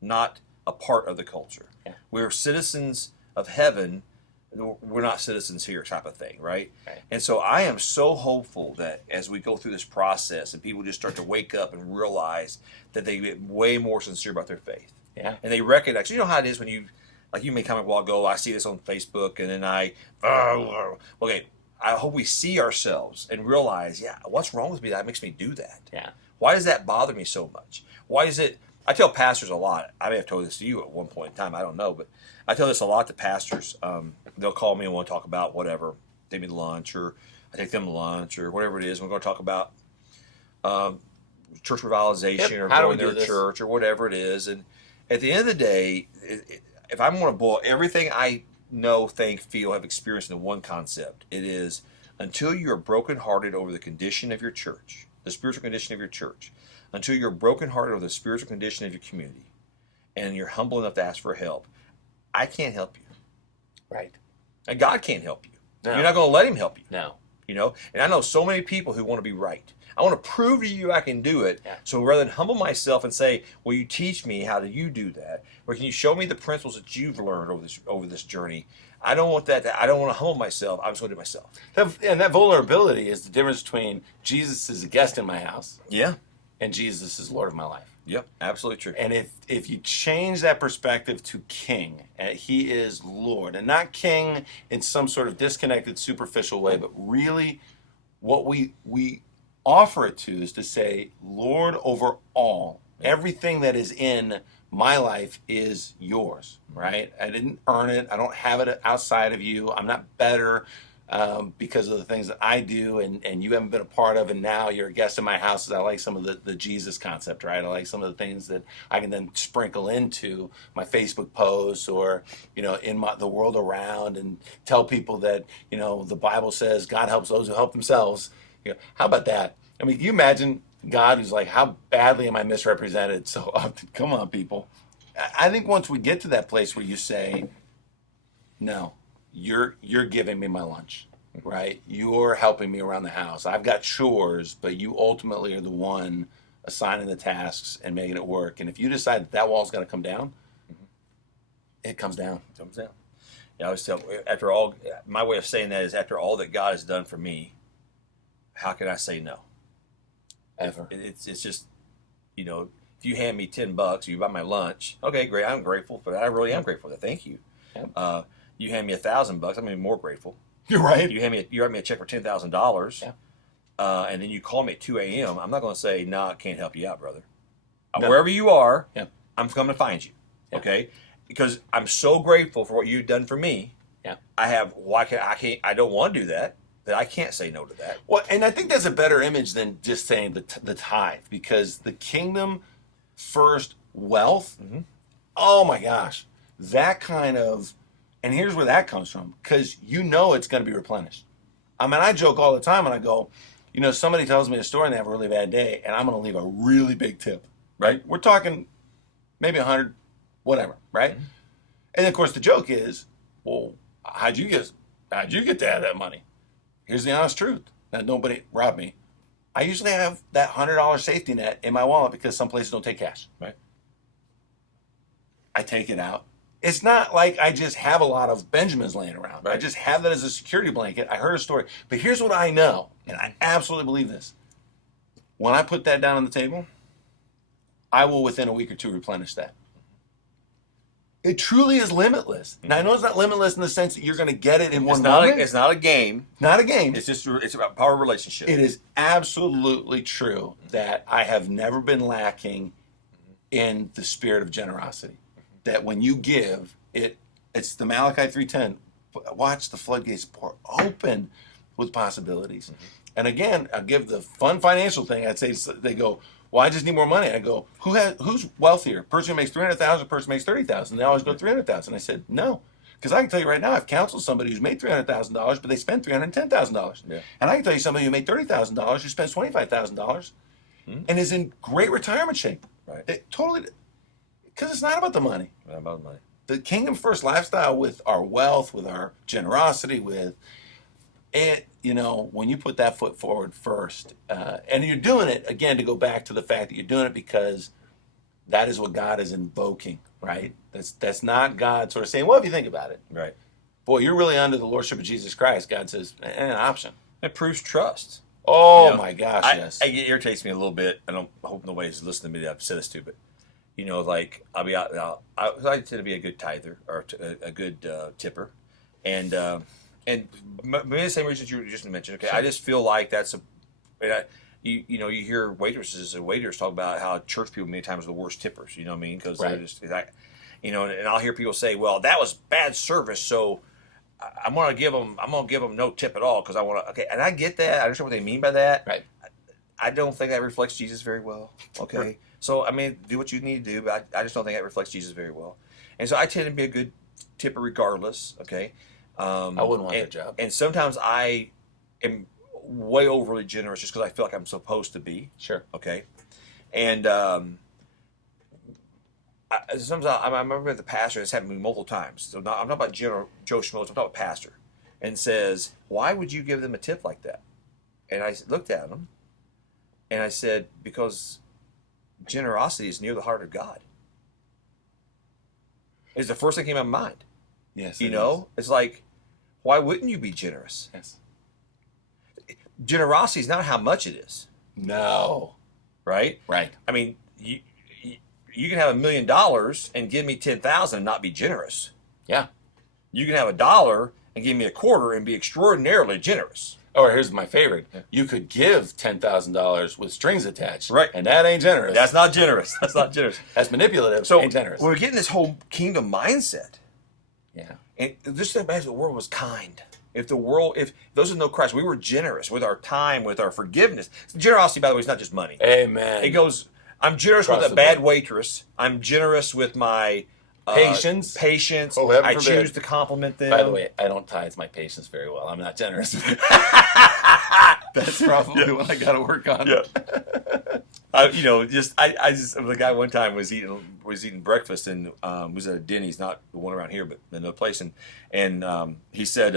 not a part of the culture. Yeah. We're citizens of heaven. We're not citizens here, type of thing, right? And so I am so hopeful that as we go through this process and people just start to wake up and realize that they get way more sincere about their faith. Yeah. And they recognize, you know how it is when you, like you made a comment a while ago, I see this on Facebook, and then okay, I hope we see ourselves and realize, what's wrong with me that makes me do that? Yeah. Why does that bother me so much? Why is it, I tell pastors a lot, I may have told this to you at one point in time, I don't know, but I tell this a lot to pastors. They'll call me and want to talk about whatever, take me to lunch, or I take them to lunch, or whatever it is. We're going to talk about church revitalization, or going to their church, or whatever it is. And at the end of the day, if I'm going to boil everything I know, think, feel, have experienced in one concept, it is, until you are brokenhearted over the condition of your church, the spiritual condition of your church, until you're brokenhearted over the spiritual condition of your community, and you're humble enough to ask for help, I can't help you. Right. And God can't help you. No. You're not going to let him help you. No. And I know so many people who want to be right. I want to prove to you I can do it. Yeah. So rather than humble myself and say, will you teach me how do you do that? Or can you show me the principles that you've learned over this journey? I don't want that. I don't want to humble myself. I'm just going to do it myself. And that vulnerability is the difference between Jesus is a guest in my house. Yeah. And Jesus is Lord of my life. Yep, absolutely true. And if you change that perspective to King, he is Lord, and not King in some sort of disconnected, superficial way, but really what we offer it to is to say, Lord over all. Everything that is in my life is yours, right? I didn't earn it. I don't have it outside of you. I'm not better because of the things that I do and you haven't been a part of, and now you're a guest in my house. I like some of the Jesus concept, right? I like some of the things that I can then sprinkle into my Facebook posts or, in the world around, and tell people that, the Bible says God helps those who help themselves. How about that? I mean, can you imagine God who's like, how badly am I misrepresented so often? Come on, people. I think once we get to that place where you say, no, you're giving me my lunch, right? You're helping me around the house. I've got chores, but you ultimately are the one assigning the tasks and making it work. And if you decide that wall's got to come down, it comes down. It comes down. I always tell, after all, my way of saying that is, after all that God has done for me, how can I say no? Ever. It's just, if you hand me $10 or you buy my lunch, okay, great, I'm grateful for that. I really am grateful for that. Thank you. Yep. You hand me $1,000, I'm going to be more grateful. You're right. You write me a check for $10,000, Yeah. And then you call me at 2 a.m. I'm not going to say, "Nah, I can't help you out, brother." No. Wherever you are, Yeah. I'm coming to find you. Yeah. Okay, because I'm so grateful for what you've done for me. Yeah. I don't want to do that. That I can't say no to that. Well, and I think that's a better image than just saying the tithe, because the kingdom first wealth, oh my gosh, that kind of, and here's where that comes from, because you know it's going to be replenished. I mean, I joke all the time and I go, somebody tells me a story and they have a really bad day and I'm going to leave a really big tip, right? We're talking maybe 100, whatever, right? Mm-hmm. And of course the joke is, well, how'd you get to have that money? Here's the honest truth. Now, nobody robbed me. I usually have that $100 safety net in my wallet because some places don't take cash. Right. I take it out. It's not like I just have a lot of Benjamins laying around. Right. I just have that as a security blanket. I heard a story. But here's what I know, and I absolutely believe this. When I put that down on the table, I will within a week or two replenish that. It truly is limitless. Now, I know it's not limitless in the sense that you're going to get it in one moment. It's not a game. Not a game. It's about power of relationship. It is absolutely true that I have never been lacking in the spirit of generosity. That when you give, it's the Malachi 3:10. Watch the floodgates pour open with possibilities. And again, I'll give the fun financial thing. I'd say they go, well, I just need more money. I go, who's wealthier? Person who makes $300,000, person who makes $30,000. They always go $300,000. I said, no, because I can tell you right now, I've counseled somebody who's made $300,000, but they spent $310,000. Yeah. And I can tell you somebody who made $30,000 who spends $25,000 and is in great retirement shape. Right. Because it's not about the money. Not about the money. The kingdom first lifestyle with our wealth, with our generosity, when you put that foot forward first, and you're doing it, again, to go back to the fact that you're doing it because that is what God is invoking, right? That's not God sort of saying, well, if you think about it. Right. Boy, you're really under the lordship of Jesus Christ. God says, an option. It proves trust. Oh, my gosh, yes. It irritates me a little bit. I hope nobody's listening to me that I've said this to, but, I'll be out now. I tend to be a good tither or a good tipper. And maybe the same reasons you just mentioned. Okay, sure. I just feel like that's you hear waitresses and waiters talk about how church people many times are the worst tippers. You know what I mean? Because they're just and I'll hear people say, "Well, that was bad service, so I'm gonna give them no tip at all because I want to." Okay, and I get that. I understand what they mean by that. Right. I don't think that reflects Jesus very well. Okay, sure. So I mean, do what you need to do, but I just don't think that reflects Jesus very well. And so I tend to be a good tipper regardless. Okay. I wouldn't want that job. And sometimes I am way overly generous just because I feel like I'm supposed to be. Sure. Okay. And sometimes I remember the pastor, it's happened to me multiple times. So I'm not about Joe Schmoes, I'm talking about pastor. And says, why would you give them a tip like that? And I looked at him and I said, because generosity is near the heart of God. It's the first thing that came to my mind. Yes. It's like, why wouldn't you be generous? Yes. Generosity is not how much it is. No. Right? Right. I mean, you can have $1 million and give me 10,000 and not be generous. Yeah. You can have $1 and give me a quarter and be extraordinarily generous. Oh, here's my favorite. You could give $10,000 with strings attached. Right. And that ain't generous. That's not generous. That's not generous. That's manipulative. So ain't generous. we're getting this whole kingdom mindset. Yeah. And just imagine the world was kind. If those who know Christ, we were generous with our time, with our forgiveness. Generosity, by the way, is not just money. Amen. It goes, I'm generous with a bad waitress. I'm generous with my patience. Oh, I choose to compliment them. By the way, I don't tithe my patience very well. I'm not generous. That's probably what I got to work on. Yeah. The guy one time was eating breakfast and was at a Denny's, not the one around here, but another place, and he said,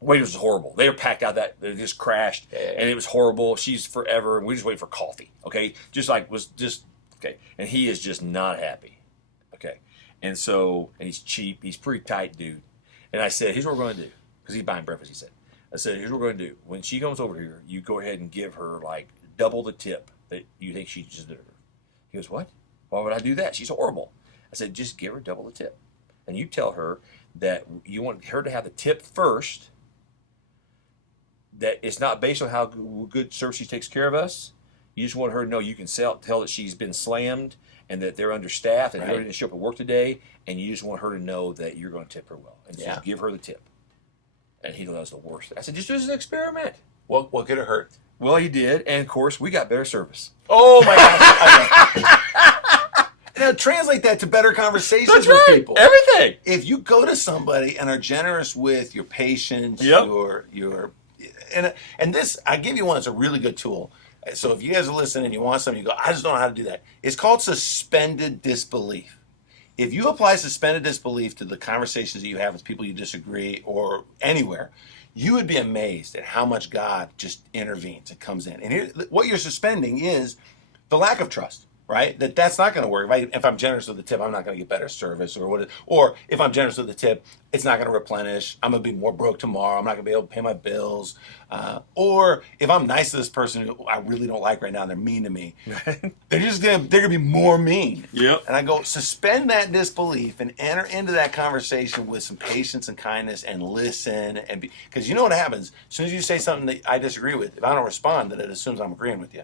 waiters was horrible. They were packed out they just crashed, and it was horrible. She's forever, and we just waited for coffee. Okay, okay, and he is just not happy. Okay, and he's cheap. He's pretty tight dude. And I said, here's what we're going to do, because he's buying breakfast. He said, here's what we're going to do. When she comes over here, you go ahead and give her like double the tip that you think she just did her. He goes, what? Why would I do that? She's horrible. I said, just give her double the tip. and you tell her that you want her to have the tip first, that it's not based on how good service she takes care of us. You just want her to know you can tell that she's been slammed and that they're understaffed and they didn't show up at work today, and you just want her to know that you're going to tip her well. And so just give her the tip. And he does the worst. I said, just do this as an experiment. What could it hurt? Well, he did, and of course, we got better service. Oh my gosh. Now translate that to better conversations with people. Everything. If you go to somebody and are generous with your patience, your and this, I give you one, it's a really good tool. So if you guys are listening and you want something, you go, I just don't know how to do that. It's called suspended disbelief. If you apply suspended disbelief to the conversations that you have with people you disagree or anywhere, you would be amazed at how much God just intervenes and comes in. And here, what you're suspending is the lack of trust, right? That's not going to work. If I'm generous with the tip, I'm not going to get better service, or if I'm generous with the tip, it's not going to replenish. I'm going to be more broke tomorrow. I'm not going to be able to pay my bills. Or if I'm nice to this person who I really don't like right now, and they're mean to me, they're going to be more mean. Yep. And I go, suspend that disbelief and enter into that conversation with some patience and kindness and listen. Because you know what happens? As soon as you say something that I disagree with, if I don't respond, then it assumes I'm agreeing with you.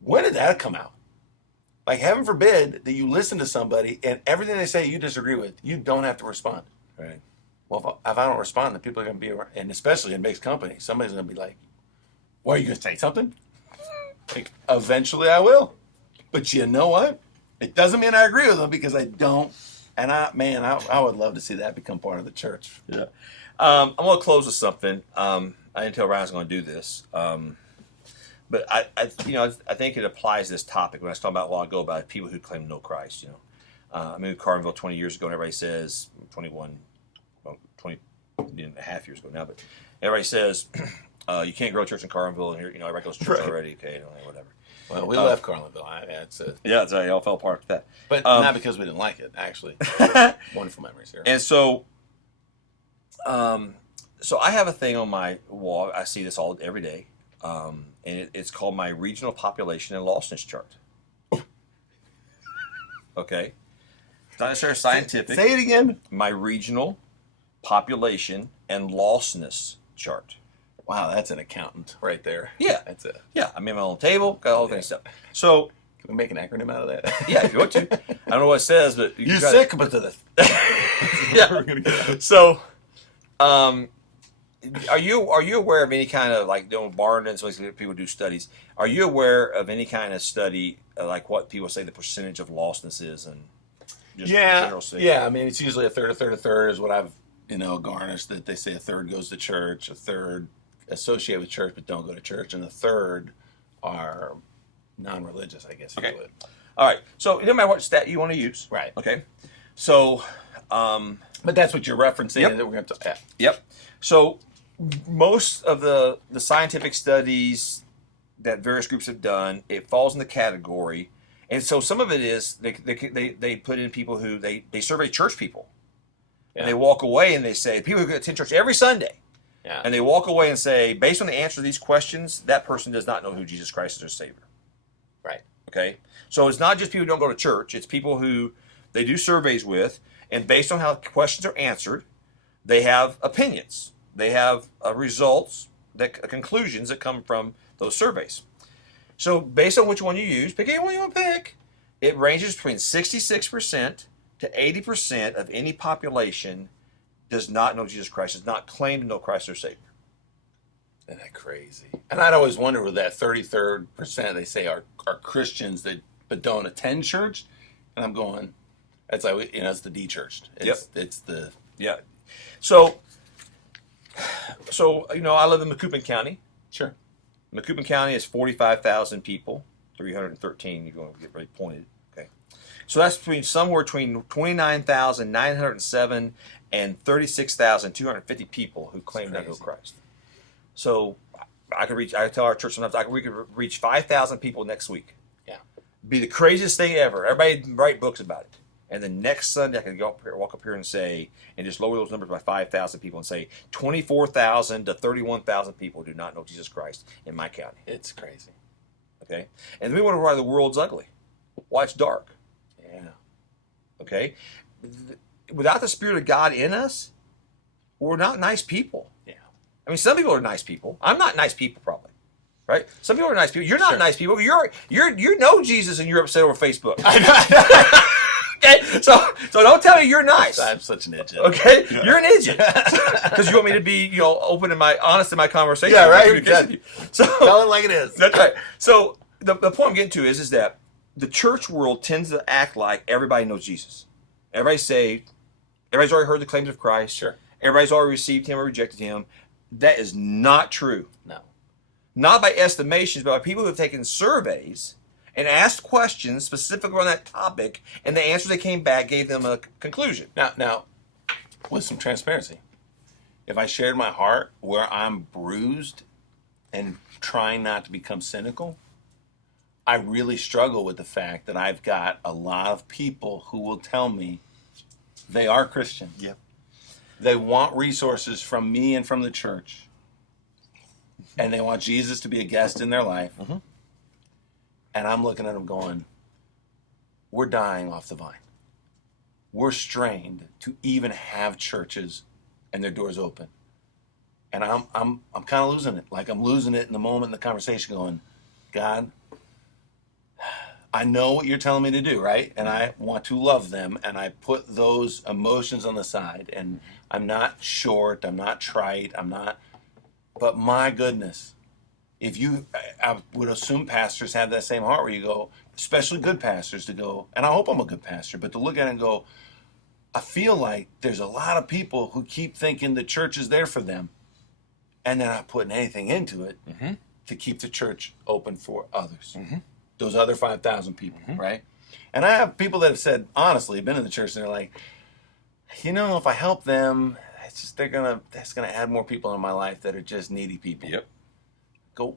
When did that come out? Like, heaven forbid that you listen to somebody and everything they say you disagree with, you don't have to respond. Right. Well, if I don't respond, then people are going to be around, and especially in mixed company, somebody's going to be like, well, are you going to say something? Like, eventually I will. But you know what? It doesn't mean I agree with them because I don't. And I would love to see that become part of the church. Yeah. I'm going to close with something. I didn't tell Ryan I was going to do this. But I think it applies to this topic when I was talking about a while ago about people who claim to know Christ. I moved to Carlinville 20 years ago, and everybody says 20 and a half years ago now, but everybody says you can't grow a church in Carlinville, and everybody goes to church already. Okay, whatever. Well, we left Carlinville. It's it all fell apart with that. But not because we didn't like it, actually. Wonderful memories here. And so I have a thing on my wall. I see this every day. And it's called my regional population and lostness chart. Okay? It's not necessarily scientific. Say it again. My regional population and lostness chart. Wow, that's an accountant right there. Yeah. Yeah, I made my own table, got all kinds of stuff. So, can we make an acronym out of that? Yeah, if you want to. I don't know what it says, but... You're sick, but to the... Yeah. So, are you aware of any kind of, like, Barton and some of these people do studies? Are you aware of any kind of study, like what people say the percentage of lostness is, and just general study? Yeah. I mean, it's usually a third is what I've garnished. That they say a third goes to church, a third associate with church but don't go to church, and a third are non-religious, I guess you would. All right. So it doesn't matter what stat you want to use. Right. Okay. So, but that's what you're referencing. Yep. That we're going to. Yep. So most of the scientific studies that various groups have done, it falls in the category, and so some of it is they put in people who they survey church people, and they walk away and they say people who attend church every Sunday, and they walk away and say, based on the answer to these questions, that person does not know who Jesus Christ is their Savior. Right. Okay. So it's not just people who don't go to church; it's people who they do surveys with, and based on how questions are answered, they have opinions. They have results, conclusions that come from those surveys. So based on which one you use, pick any one you want to pick. It ranges between 66% to 80% of any population does not know Jesus Christ, does not claim to know Christ their Savior. Isn't that crazy? And I'd always wonder with that 33% they say are Christians but don't attend church. And I'm going, that's like, it's the de-churched. It's the... Yeah. So, I live in Macoupin County. Sure. Macoupin County is 45,000 people, 313, you're going to get really pointed. Okay. So that's somewhere between 29,907 and 36,250 people who claim to know Christ. So I tell our church sometimes we could reach 5,000 people next week. Yeah. Be the craziest thing ever. Everybody write books about it. And then next Sunday, I can walk up here and say, and just lower those numbers by 5,000 people and say 24,000 to 31,000 people do not know Jesus Christ in my county. It's crazy. Okay? And we wonder why the world's ugly. Why it's dark. Yeah. Okay? without the Spirit of God in us, we're not nice people. Yeah. I mean, some people are nice people. I'm not nice people, probably. Right? Some people are nice people. You're not nice people. You know Jesus and you're upset over Facebook. Okay? So don't tell me you're nice. I'm such an idiot. Okay? You're an idiot. Because you want me to be, open and honest in my conversation. Yeah, right. So tell it like it is. That's right. So the point I'm getting to is that the church world tends to act like everybody knows Jesus. Everybody's saved. Everybody's already heard the claims of Christ. Sure. Everybody's already received him or rejected him. That is not true. No. Not by estimations, but by people who have taken surveys and asked questions specifically on that topic, and the answers that came back gave them a conclusion. Now, with some transparency, if I shared my heart where I'm bruised and trying not to become cynical, I really struggle with the fact that I've got a lot of people who will tell me they are Christian. Yeah. They want resources from me and from the church. And they want Jesus to be a guest in their life. Mm-hmm. And I'm looking at them going, we're dying off the vine. We're strained to even have churches and their doors open. And I'm kind of losing it. Like I'm losing it in the moment in the conversation going, God, I know what you're telling me to do, right? And I want to love them, and I put those emotions on the side. And I'm not short, I'm not trite, but my goodness, I would assume pastors have that same heart where you go, especially good pastors, to go, and I hope I'm a good pastor, but to look at it and go, I feel like there's a lot of people who keep thinking the church is there for them, and they're not putting anything into it to keep the church open for others. Those other 5,000 people, right? And I have people that have said, honestly, been in the church, and they're like, if I help them, it's just that's gonna add more people in my life that are just needy people. Yep. Go.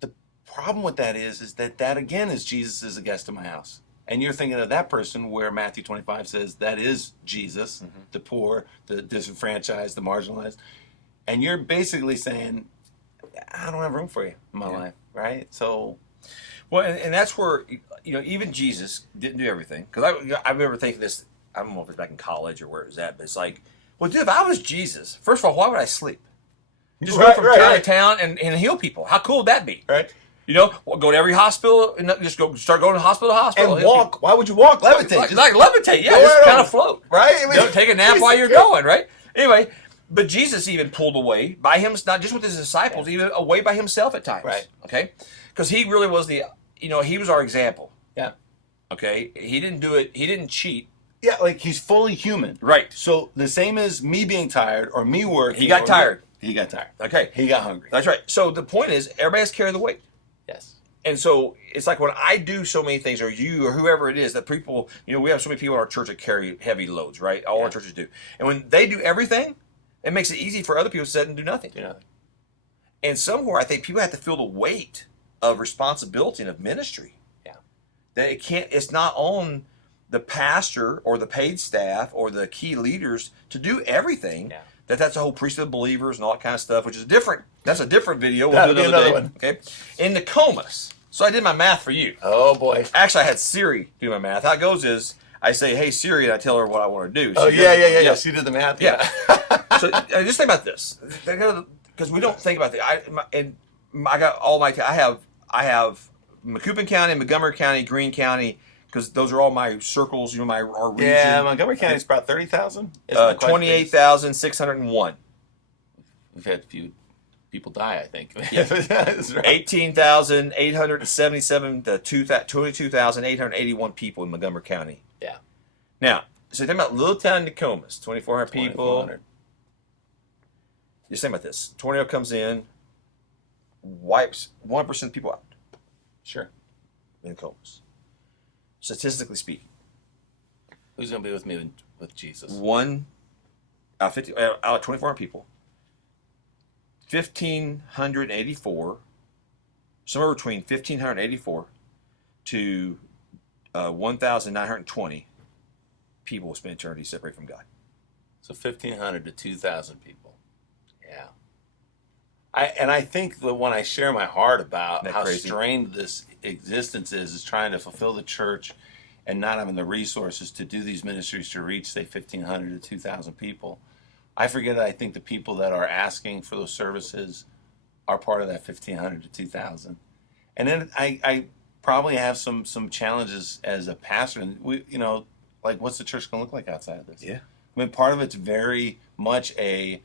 The problem with that is that again is Jesus is a guest in my house, and you're thinking of that person where Matthew 25 says that is Jesus, the poor, the disenfranchised, the marginalized, and you're basically saying, I don't have room for you in my life, right? So. Well, and that's where, even Jesus didn't do everything. Because I remember thinking this, I don't know if it's back in college or where it was at, but it's like, well, dude, if I was Jesus, first of all, why would I sleep? Just go from town to town and heal people. How cool would that be? Right. Go to every hospital and just start going to hospital to hospital. And walk. People. Why would you walk? Levitate. Like levitate, yeah. Just kind of float. Right? Take a nap while you're going, right? Anyway, but Jesus even pulled away by him, not just with his disciples, even away by himself at times. Right. Okay? Because he really was he was our example. Yeah. Okay? He didn't do it, he didn't cheat. Yeah, like he's fully human. Right. So the same as me being tired or me working. He got tired. He got tired. Okay. He got hungry. That's right. So the point is, everybody has to carry the weight. Yes. And so it's like when I do so many things, or you, or whoever it is, that people, we have so many people in our church that carry heavy loads, right? All our churches do. And when they do everything, it makes it easy for other people to sit and do nothing. Yeah. And somewhere I think people have to feel the weight of responsibility and of ministry. Yeah. That it's not on the pastor or the paid staff or the key leaders to do everything. Yeah. That's a whole priesthood of believers and all that kind of stuff, which is different. That's a different video. That'll do be another one. Okay. In Nokomis. So I did my math for you. Oh boy. Actually, I had Siri do my math. How it goes is I say, "Hey Siri," and I tell her what I want to do. Yeah. She did the math. Yeah. So just think about this, because we don't think about the. I got all my. I have Macoupin County, Montgomery County, Greene County, because those are all my circles. Our region. Yeah, Montgomery County is about 30,000. 28,601. We've had a few people die, I think. Yeah. That's right. 18,877 to 22,881 people in Montgomery County. Yeah. Now, so think about little town Nokomis, 2,400 people. 2,400. Just think about this. Tornado comes in, wipes 1% of people out Sure. in Nokomis. Statistically speaking. Who's going to be with me with Jesus? One out of 2,400 people, 1,584, somewhere between 1,584 to 1,920 people will spend eternity separated from God. So 1,500 to 2,000 people. Yeah. I think that when I share my heart about how strained this existence is trying to fulfill the church and not having the resources to do these ministries to reach, say, 1,500 to 2,000 people. I forget that I think the people that are asking for those services are part of that 1,500 to 2,000. And then I probably have some challenges as a pastor. And we, like, what's the church going to look like outside of this? Yeah. I mean, part of it's very much it's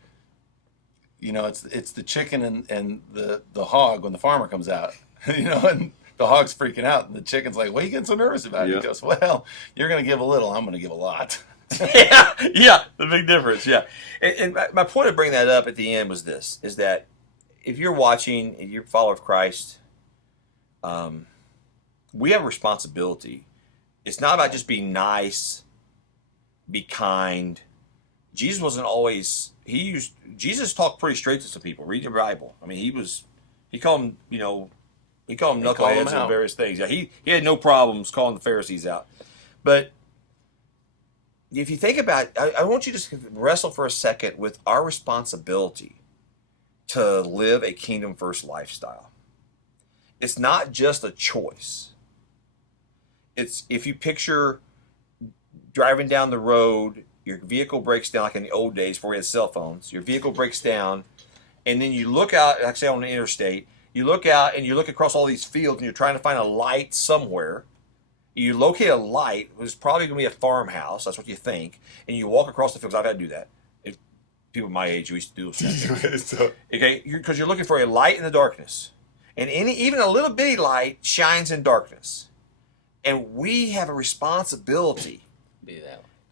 the chicken and the hog when the farmer comes out, and the hog's freaking out, and the chicken's like, "What are you getting so nervous about?" Yeah. He goes, "Well, you're going to give a little, I'm going to give a lot." yeah, the big difference. Yeah, and my point of bringing that up at the end was this: is that if you're watching, if you're a follower of Christ, we have a responsibility. It's not about just being nice, be kind. Jesus wasn't always. Jesus talked pretty straight to some people. Read your Bible. I mean, he called them, he called them knuckleheads and various things. Yeah, he had no problems calling the Pharisees out. But if you think about it, I want you to just wrestle for a second with our responsibility to live a kingdom first lifestyle. It's not just a choice. It's if you picture driving down the road, your vehicle breaks down like in the old days before we had cell phones. Your vehicle breaks down, and then you look out, like say on the interstate, you look out and you look across all these fields and you're trying to find a light somewhere. You locate a light, it's probably going to be a farmhouse, that's what you think, and you walk across the fields. I've had to do that. People my age used to do those. Okay, because you're looking for a light in the darkness. And even a little bitty light shines in darkness. And we have a responsibility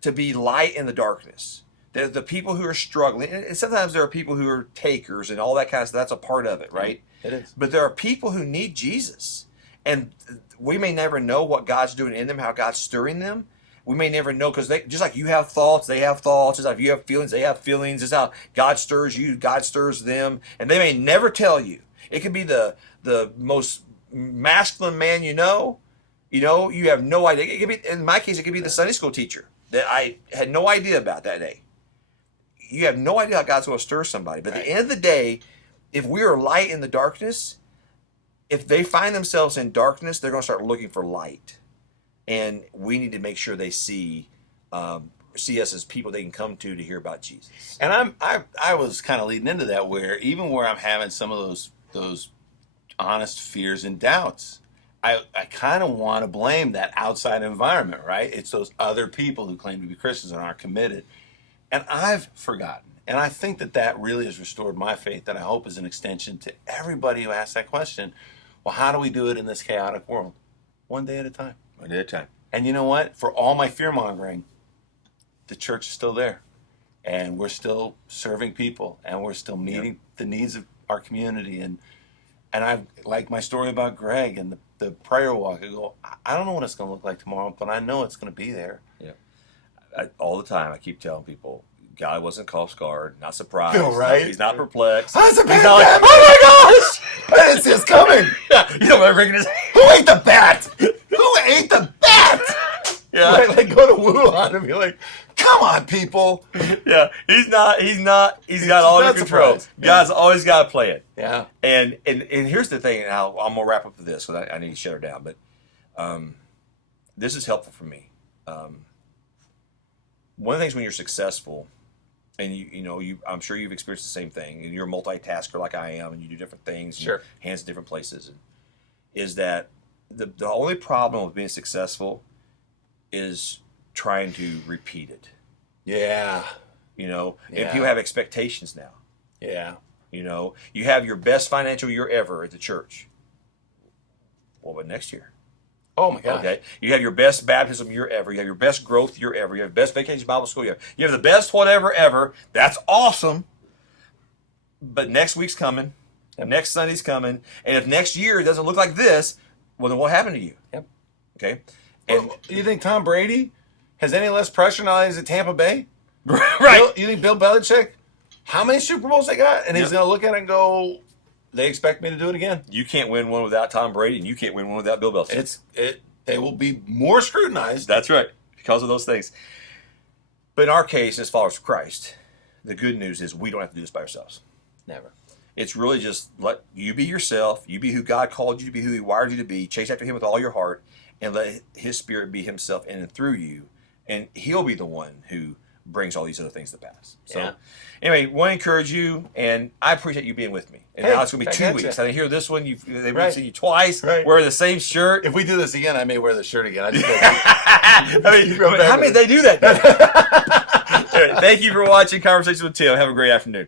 to be light in the darkness. The people who are struggling, and sometimes there are people who are takers and all that kind of stuff. That's a part of it, right? It is. But there are people who need Jesus. And we may never know what God's doing in them, how God's stirring them. We may never know because just like you have thoughts, they have thoughts. Just like you have feelings, they have feelings. It's how God stirs you, God stirs them. And they may never tell you. It could be the most masculine man you know. You have no idea. It could be, in my case, it could be the Sunday school teacher that I had no idea about that day. You have no idea how God's going to stir somebody. But at the end of the day, if we are light in the darkness, if they find themselves in darkness, they're going to start looking for light. And we need to make sure they see us as people they can come to hear about Jesus. And I was kind of leading into that where I'm having some of those honest fears and doubts, I kind of want to blame that outside environment, right? It's those other people who claim to be Christians and aren't committed. And I've forgotten. And I think that really has restored my faith that I hope is an extension to everybody who asks that question. Well, how do we do it in this chaotic world? One day at a time. One day at a time. And you know what? For all my fear-mongering, the church is still there. And we're still serving people. And we're still meeting the needs of our community. And I like my story about Greg and the prayer walk. I go, I don't know what it's going to look like tomorrow, but I know it's going to be there. Yeah. All the time, I keep telling people, God wasn't caught scarred, not surprised. No, right? He's not perplexed. How's it He's not like, oh my gosh! I didn't see this coming. You know what ringing his Who ate the bat? Who ate the bat? Yeah. Like go to Wuhan and be like, come on, people. Yeah. He's got all under control. Surprised. God's always got a plan. Yeah. And here's the thing, and I'm going to wrap up with this because I need to shut her down, but this is helpful for me. One of the things when you're successful, and I'm sure you've experienced the same thing, and you're a multitasker like I am, and you do different things, and sure, hands in different places, is that the only problem with being successful is trying to repeat it. Yeah. And people have expectations now. Yeah. You have your best financial year ever at the church. What about next year? Oh my God. Okay. You have your best baptism year ever. You have your best growth year ever. You have the best vacation Bible school year. You have the best whatever ever. That's awesome. But next week's coming. Yep. Next Sunday's coming. And if next year doesn't look like this, well, then what happened to you? Yep. Okay. And you think Tom Brady has any less pressure now that he's at Tampa Bay? Right. You think Bill Belichick, how many Super Bowls they got? And he's going to look at it and go, they expect me to do it again. You can't win one without Tom Brady, and you can't win one without Bill Belichick. They will be more scrutinized. That's right, because of those things. But in our case, as followers of Christ, the good news is we don't have to do this by ourselves. Never. It's really just let you be yourself. You be who God called you to be, who He wired you to be. Chase after Him with all your heart. and let His Spirit be Himself in and through you, and He'll be the one who brings all these other things to pass. So, anyway, want to encourage you, and I appreciate you being with me. And now it's going to be 2 weeks. I didn't hear this one. They've seen you twice. Wear the same shirt. If we do this again, I may wear the shirt again. I just how many they do that? Thank you for watching Conversation with Tim. Have a great afternoon.